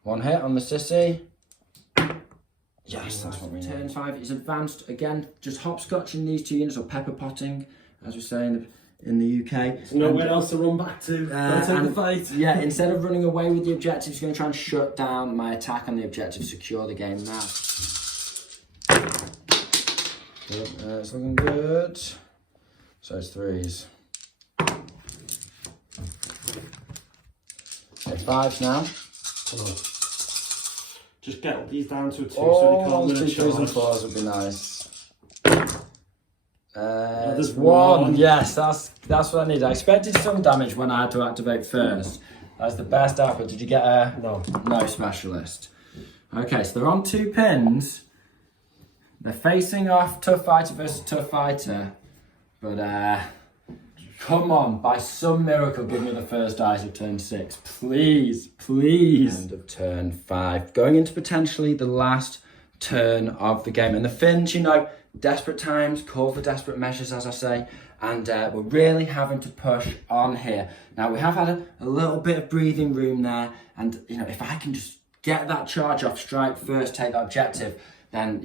1 hit on the Sissy. Yes, that's what we need. Turn 5 is advanced again, just hopscotching these 2 units, or pepper potting, as we say in the UK. There's nowhere else to run back to. Gotta take the fight. Yeah, instead of running away with the objective, he's going to try and shut down my attack on the objective, secure the game now. It's looking good. So it's 3s. Okay, 5s now. Come on. Just get these down to a 2 so Oh, they can't 2 3s and 4s would be nice. There's 1. Yes, that's what I needed. I expected some damage when I had to activate first. That's the best output. Did you get a... No specialist. Okay, so they're on 2 pins. They're facing off tough fighter versus tough fighter. But, come on, by some miracle, give me the first dice of turn 6. Please. End of turn 5. Going into potentially the last turn of the game. And the Finns, desperate times call for desperate measures, as I say. And we're really having to push on here. Now, we have had a little bit of breathing room there. And, if I can just get that charge off, strike first, take that objective, then,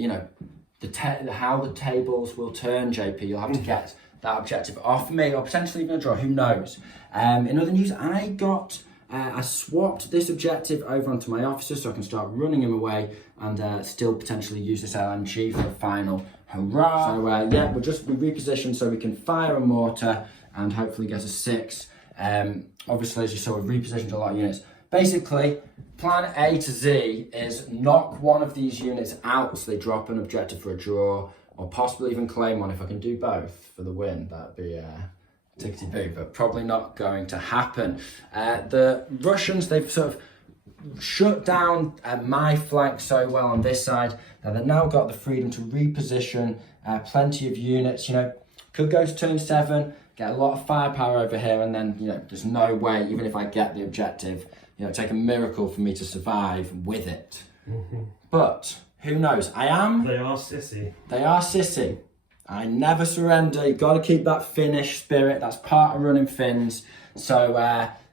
how the tables will turn, JP. You'll have to get that objective off me, or potentially even a draw, who knows. In other news, I swapped this objective over onto my officer so I can start running him away and still potentially use this LMG for a final hurrah. So we'll just be repositioned so we can fire a mortar and hopefully get a 6. Obviously, as you saw, we've repositioned a lot of units. Basically, plan A to Z is knock one of these units out so they drop an objective for a draw, or possibly even claim one. If I can do both for the win, that'd be tickety-boo, but probably not going to happen. The Russians, they've sort of shut down my flank so well on this side that they've now got the freedom to reposition plenty of units. Could go to turn 7, get a lot of firepower over here, and then, you know, there's no way, even if I get the objective, you know, take a miracle for me to survive with it. But who knows? They are sissy. They are sissy. I never surrender. You've got to keep that Finnish spirit. That's part of running Finns. So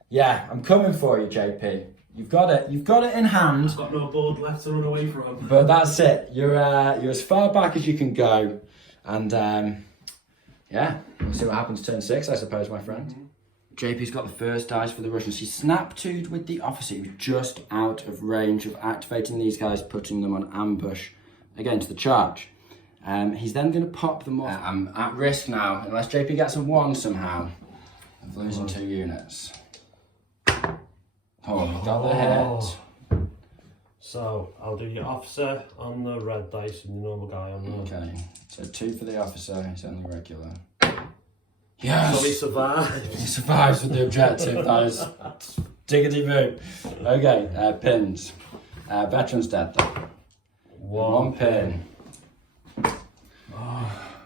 yeah, I'm coming for you, JP. You've got it in hand. I've got no board left to run away from. But that's it. You're as far back as you can go, and yeah, we'll see what happens turn 6, I suppose, my friend. JP's got the first dice for the Russians. He's snap-two'd with the officer. He was just out of range of activating these guys, putting them on ambush against the charge. He's then going to pop them off. I'm at risk now, unless JP gets a 1 somehow, of losing 2 units. Oh, we got the hit. So, I'll do your officer on the red dice and your normal guy on the... Okay, so 2 for the officer, he's only regular. Yes! So he survived. He survives with the objective, that is diggity boo. Okay, pins. Veterans dead though. 1 pin.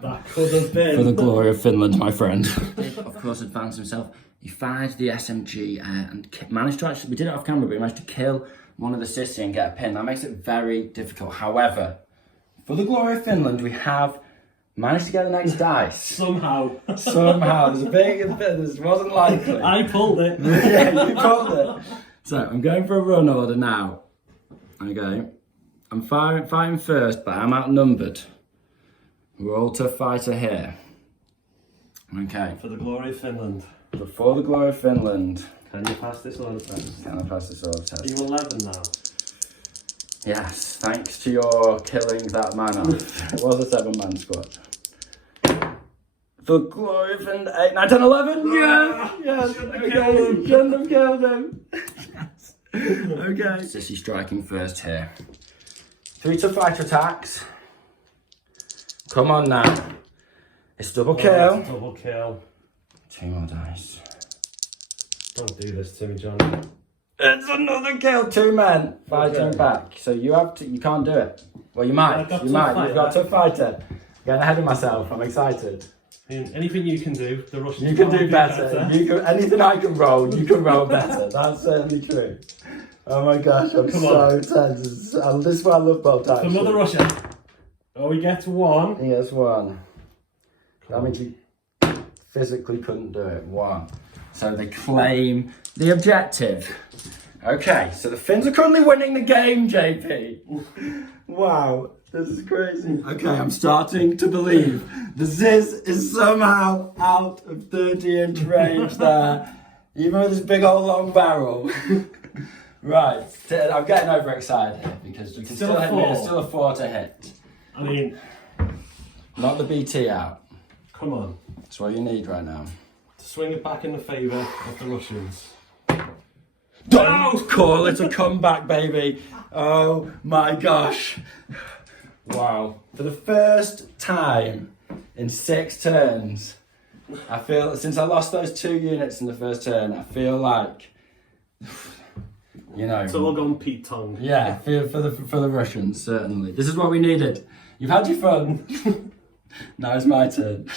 That could have been. For the glory of Finland, my friend. Of course, advanced himself. He fired the SMG and managed to actually, we did it off camera, but he managed to kill one of the sissy and get a pin. That makes it very difficult. However, for the glory of Finland, we have managed to get the next dice. Somehow. This wasn't likely. I pulled it. Yeah, you pulled it. So, I'm going for a run order now. Okay. I'm fighting first, but I'm outnumbered. Roll to fighter here. Okay. For the glory of Finland. Before the glory of Finland. Can you pass this order test? Can I pass this order test? Are you 11 now? Yes, thanks to your killing that man off. It was a 7-man squad. For the glory of Finland. 8, 9, 10, 11. Yes! Yes! Shouldn't have killed him. Yes. Okay. Sissy striking first here. 3 to fighter attacks. Come on now. It's double kill. It's a double kill. 2 more dice. Don't do this to me, John. It's another kill. 2 men fighting back. So you can't do it. Well, you might. You've got to fighter. Getting ahead of myself. I'm excited. I mean, anything you can do, the Russians You can do better. Anything I can roll, you can roll better. That's certainly true. Oh my gosh, I'm so tense. This is why I love bolt action. For Mother Russia. Oh, we get 1. He gets 1. That means you physically couldn't do it. 1. So they claim the objective. Okay, so the Finns are currently winning the game, JP. Wow, this is crazy. Okay, I'm starting to believe the Ziz is somehow out of 30-inch range there. Even with this big old long barrel. Right, I'm getting overexcited here because you can still hit me. It's still a 4 to hit. I mean... Not the BT out. Come on. That's what you need right now. To swing it back in the favour of the Russians. Don't call it a comeback, baby. Oh my gosh. Wow. For the first time in 6 turns, I feel, since I lost those 2 units in the first turn, I feel like, you know. It's all gone Pete Tong. Yeah, for the Russians, certainly. This is what we needed. You've had your fun. Now it's my turn.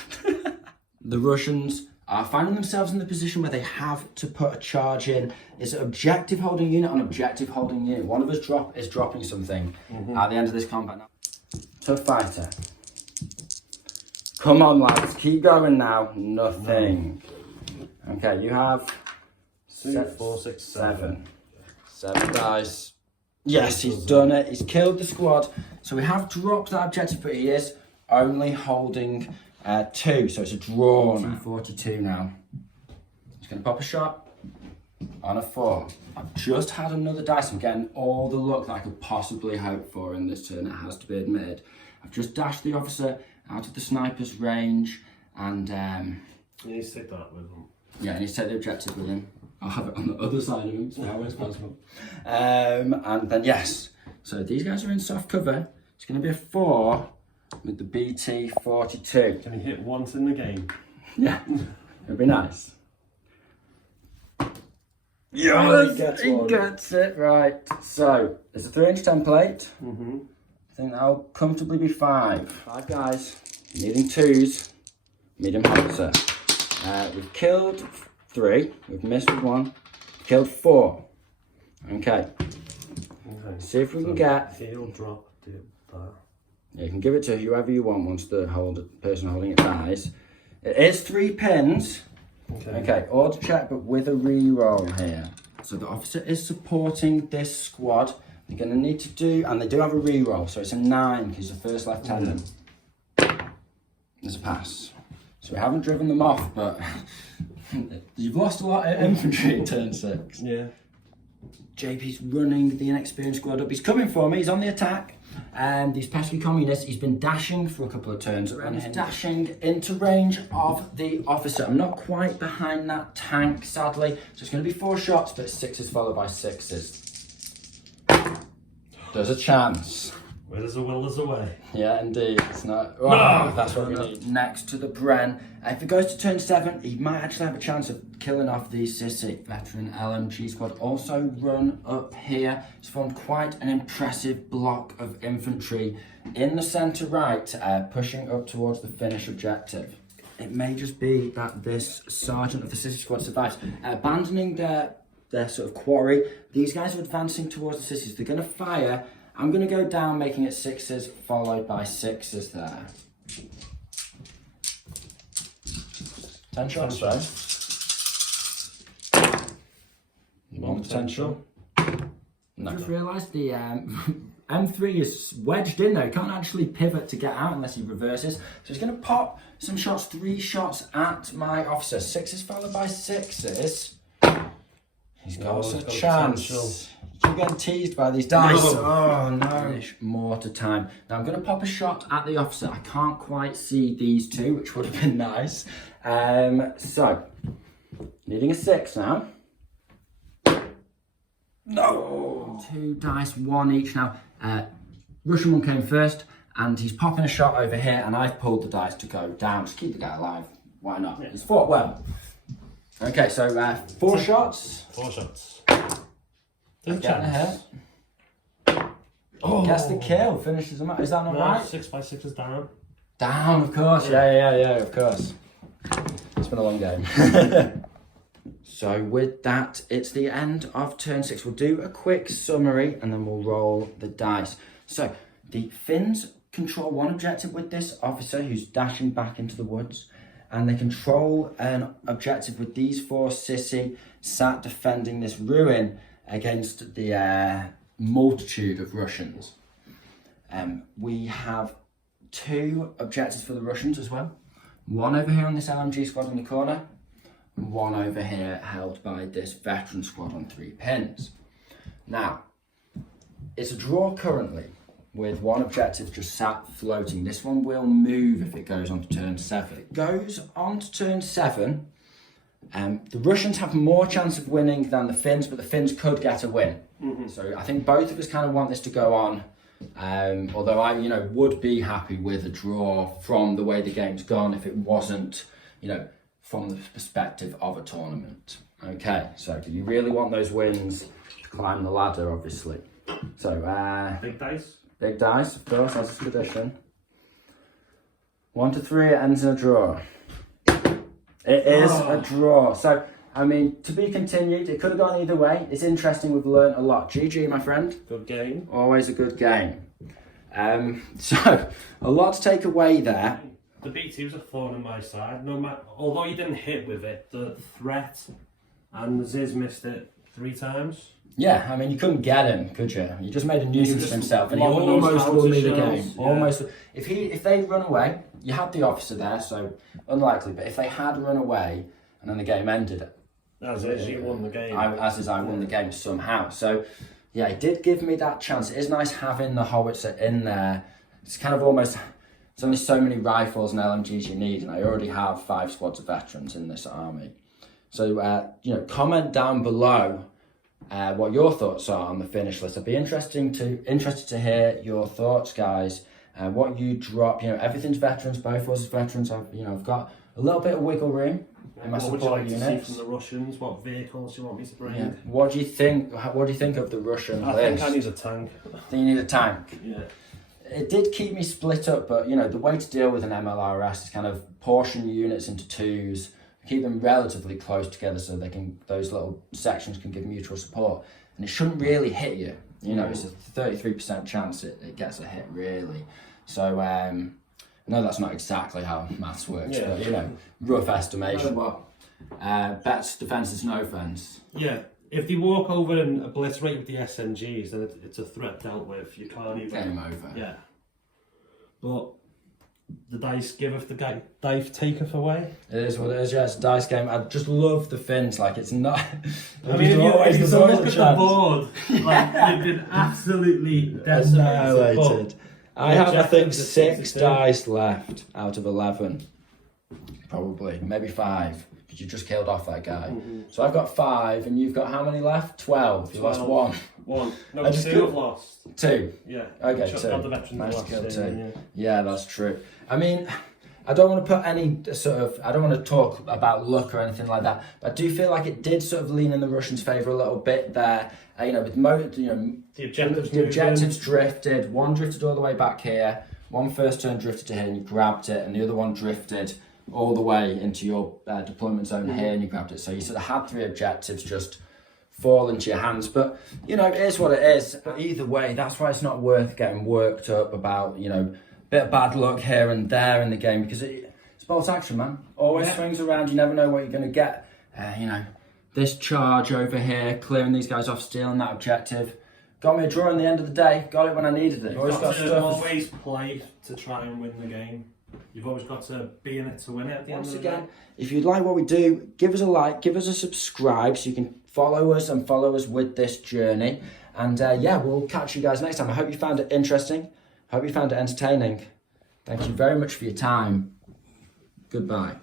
The Russians are finding themselves in the position where they have to put a charge in. It's an objective holding unit on objective holding unit. One of us is dropping something at the end of this combat. Now, to fighter. Come on, lads, keep going now. Nothing. Okay, you have 2, 4, 6, 7. 7 dice. Yes, he's done it. He's killed the squad. So we have dropped that objective, but he is only holding 2, so it's a draw. 242 now. He's going to pop a shot on a 4. I've just had another dice. I'm getting all the luck that I could possibly hope for in this turn, it has to be admitted. I've just dashed the officer out of the sniper's range, and You need to take that with him. yeah, I need to take the objective with him. I'll have it on the other side of him, so how is possible. And then yes, so these guys are in soft cover. It's going to be a 4 with the BT 42. Can he hit once in the game? Yeah, it'd be nice. Yes, He gets it right. So it's a 3-inch template. I think that'll comfortably be 5. 5 guys, needing 2s, medium howitzer. We've killed 3, we've missed with 1, killed 4. Okay. See if we can get. He'll drop that. Yeah, you can give it to whoever you want once the person holding it dies. It is 3 pins. Okay, auto check, but with a re-roll here. So the officer is supporting this squad. They're going to need to do, and they do have a re-roll, so it's a 9 because the first lieutenant. There's a pass. So we haven't driven them off, but you've lost a lot of infantry in turn 6. Yeah. JP's running the inexperienced squad up. He's coming for me, he's on the attack. And these pesky communists, he's been dashing for a couple of turns and he's dashing into range of the officer. I'm not quite behind that tank, sadly. So it's going to be 4 shots, but 6s followed by 6s. There's a chance. Where there's a will, there's a way. Yeah, indeed. It's not. Oh, No! That's what we need. Next to the Bren. If it goes to turn 7, he might actually have a chance of killing off the Sissy veteran LMG squad. Also run up here. It's formed quite an impressive block of infantry in the centre right, pushing up towards the Finnish objective. It may just be that this sergeant of the Sissy squad survives. Abandoning their sort of quarry, these guys are advancing towards the Sissies. They're going to fire. I'm going to go down, making it 6s, followed by 6s there. 10 shots though. 1 potential. No. I just realised the M3 is wedged in there. He can't actually pivot to get out unless he reverses. So he's going to pop some shots, 3 shots at my officer. 6s followed by 6s. He's got a chance. You're getting teased by these dice. No. Oh no. More to time. Now I'm going to pop a shot at the officer. I can't quite see these 2, which would have been nice. So, needing a 6 now. No. 2 dice, 1 each now. Russian one came first, and he's popping a shot over here, and I've pulled the dice to go down. Just keep the guy alive. Why not? Yeah. He's fought well. Okay, so 4 shots. 4 shots. Oh, gets the kill, finishes the match. Is that not right? 6 by 6 is down. Down, of course. Yeah, of course. It's been a long game. So with that, it's the end of turn 6. We'll do a quick summary and then we'll roll the dice. So the Finns control 1 objective with this officer who's dashing back into the woods, and they control an objective with these 4 Sissy sat defending this ruin against the multitude of Russians. We have 2 objectives for the Russians as well. 1 over here on this LMG squad in the corner, and 1 over here held by this veteran squad on 3 pins. Now, it's a draw currently with 1 objective just sat floating. This one will move if it goes on to turn 7. If it goes on to turn 7, the Russians have more chance of winning than the Finns, but the Finns could get a win. Mm-hmm. So I think both of us kind of want this to go on. Although I, would be happy with a draw from the way the game's gone if it wasn't, from the perspective of a tournament. Okay, so do you really want those wins to climb the ladder, obviously? So, big dice. Big dice, of course, as a tradition. 1 to 3, it ends in a draw. It is a draw. So, to be continued. It could have gone either way. It's interesting. We've learned a lot. GG, my friend. Good game. Always a good game. So, a lot to take away there. The BT was a thorn in my side. No matter, although he didn't hit with it, the threat, and Ziz missed it 3 times. Yeah, you couldn't get him, could you? He just made a nuisance of himself, and he almost won me the game. Yeah. Almost. If they'd run away, you had the officer there, so unlikely. But if they had run away and then the game ended, as is, you won the game. I won the game somehow. So yeah, it did give me that chance. It is nice having the howitzer in there. It's kind of almost. There's only so many rifles and LMGs you need, and I already have 5 squads of veterans in this army. So comment down below. What your thoughts are on the Finnish list. I'd be interested to hear your thoughts, guys. What you drop, everything's veterans, both forces veterans. I've got a little bit of wiggle room in my support what would you like units. to see from the Russians? What vehicles do you want me to bring? Yeah. What do you think of the Russian list? I think I need a tank. Think you need a tank? Yeah. It did keep me split up, but the way to deal with an MLRS is kind of portion units into 2s, keep them relatively close together so those little sections can give mutual support. And it shouldn't really hit you. You know, it's a 33% chance it gets a hit, really. So, no, that's not exactly how maths works, but, you know, rough estimation. Bets, defences, no offence. Yeah, if they walk over and obliterate with the SMGs, then it's a threat dealt with. You can't even... Game over. Yeah. But the dice giveth, the dice taketh away. It is what it is, yeah, it's a dice game. I just love the Finns, like, it's not... I mean, if you look at the board, like, you've been absolutely decimated. Annihilated. I have, I think, 6 dice left out of 11. Probably, maybe 5, because you just killed off that guy. So I've got 5, and you've got how many left? 12. You lost 1. 1. No, I just 2 have lost. 2? Yeah. Okay, 2. The veteran Managed to kill 2. Yeah, that's true. I mean, I don't want to put any I don't want to talk about luck or anything like that, but I do feel like it did sort of lean in the Russians' favour a little bit there. You know, with the objectives drifted. One drifted all the way back here. One first turn drifted to here and you grabbed it, and the other one drifted all the way into your deployment zone here and you grabbed it. So you sort of had 3 objectives just fall into your hands. But, you know, it is what it is. But either way, that's why it's not worth getting worked up about, you know, bit of bad luck here and there in the game, because it's bolt action, man. Always swings around. You never know what you're going to get. You know, this charge over here, clearing these guys off, stealing that objective. Got me a draw in the end of the day. Got it when I needed it. You've got to always play to try and win the game. You've always got to be in it to win it at the end of the day. Once again, if you like what we do, give us a like, give us a subscribe so you can follow us with this journey. And yeah, we'll catch you guys next time. I hope you found it interesting. I hope you found it entertaining. Thank you very much for your time. Goodbye.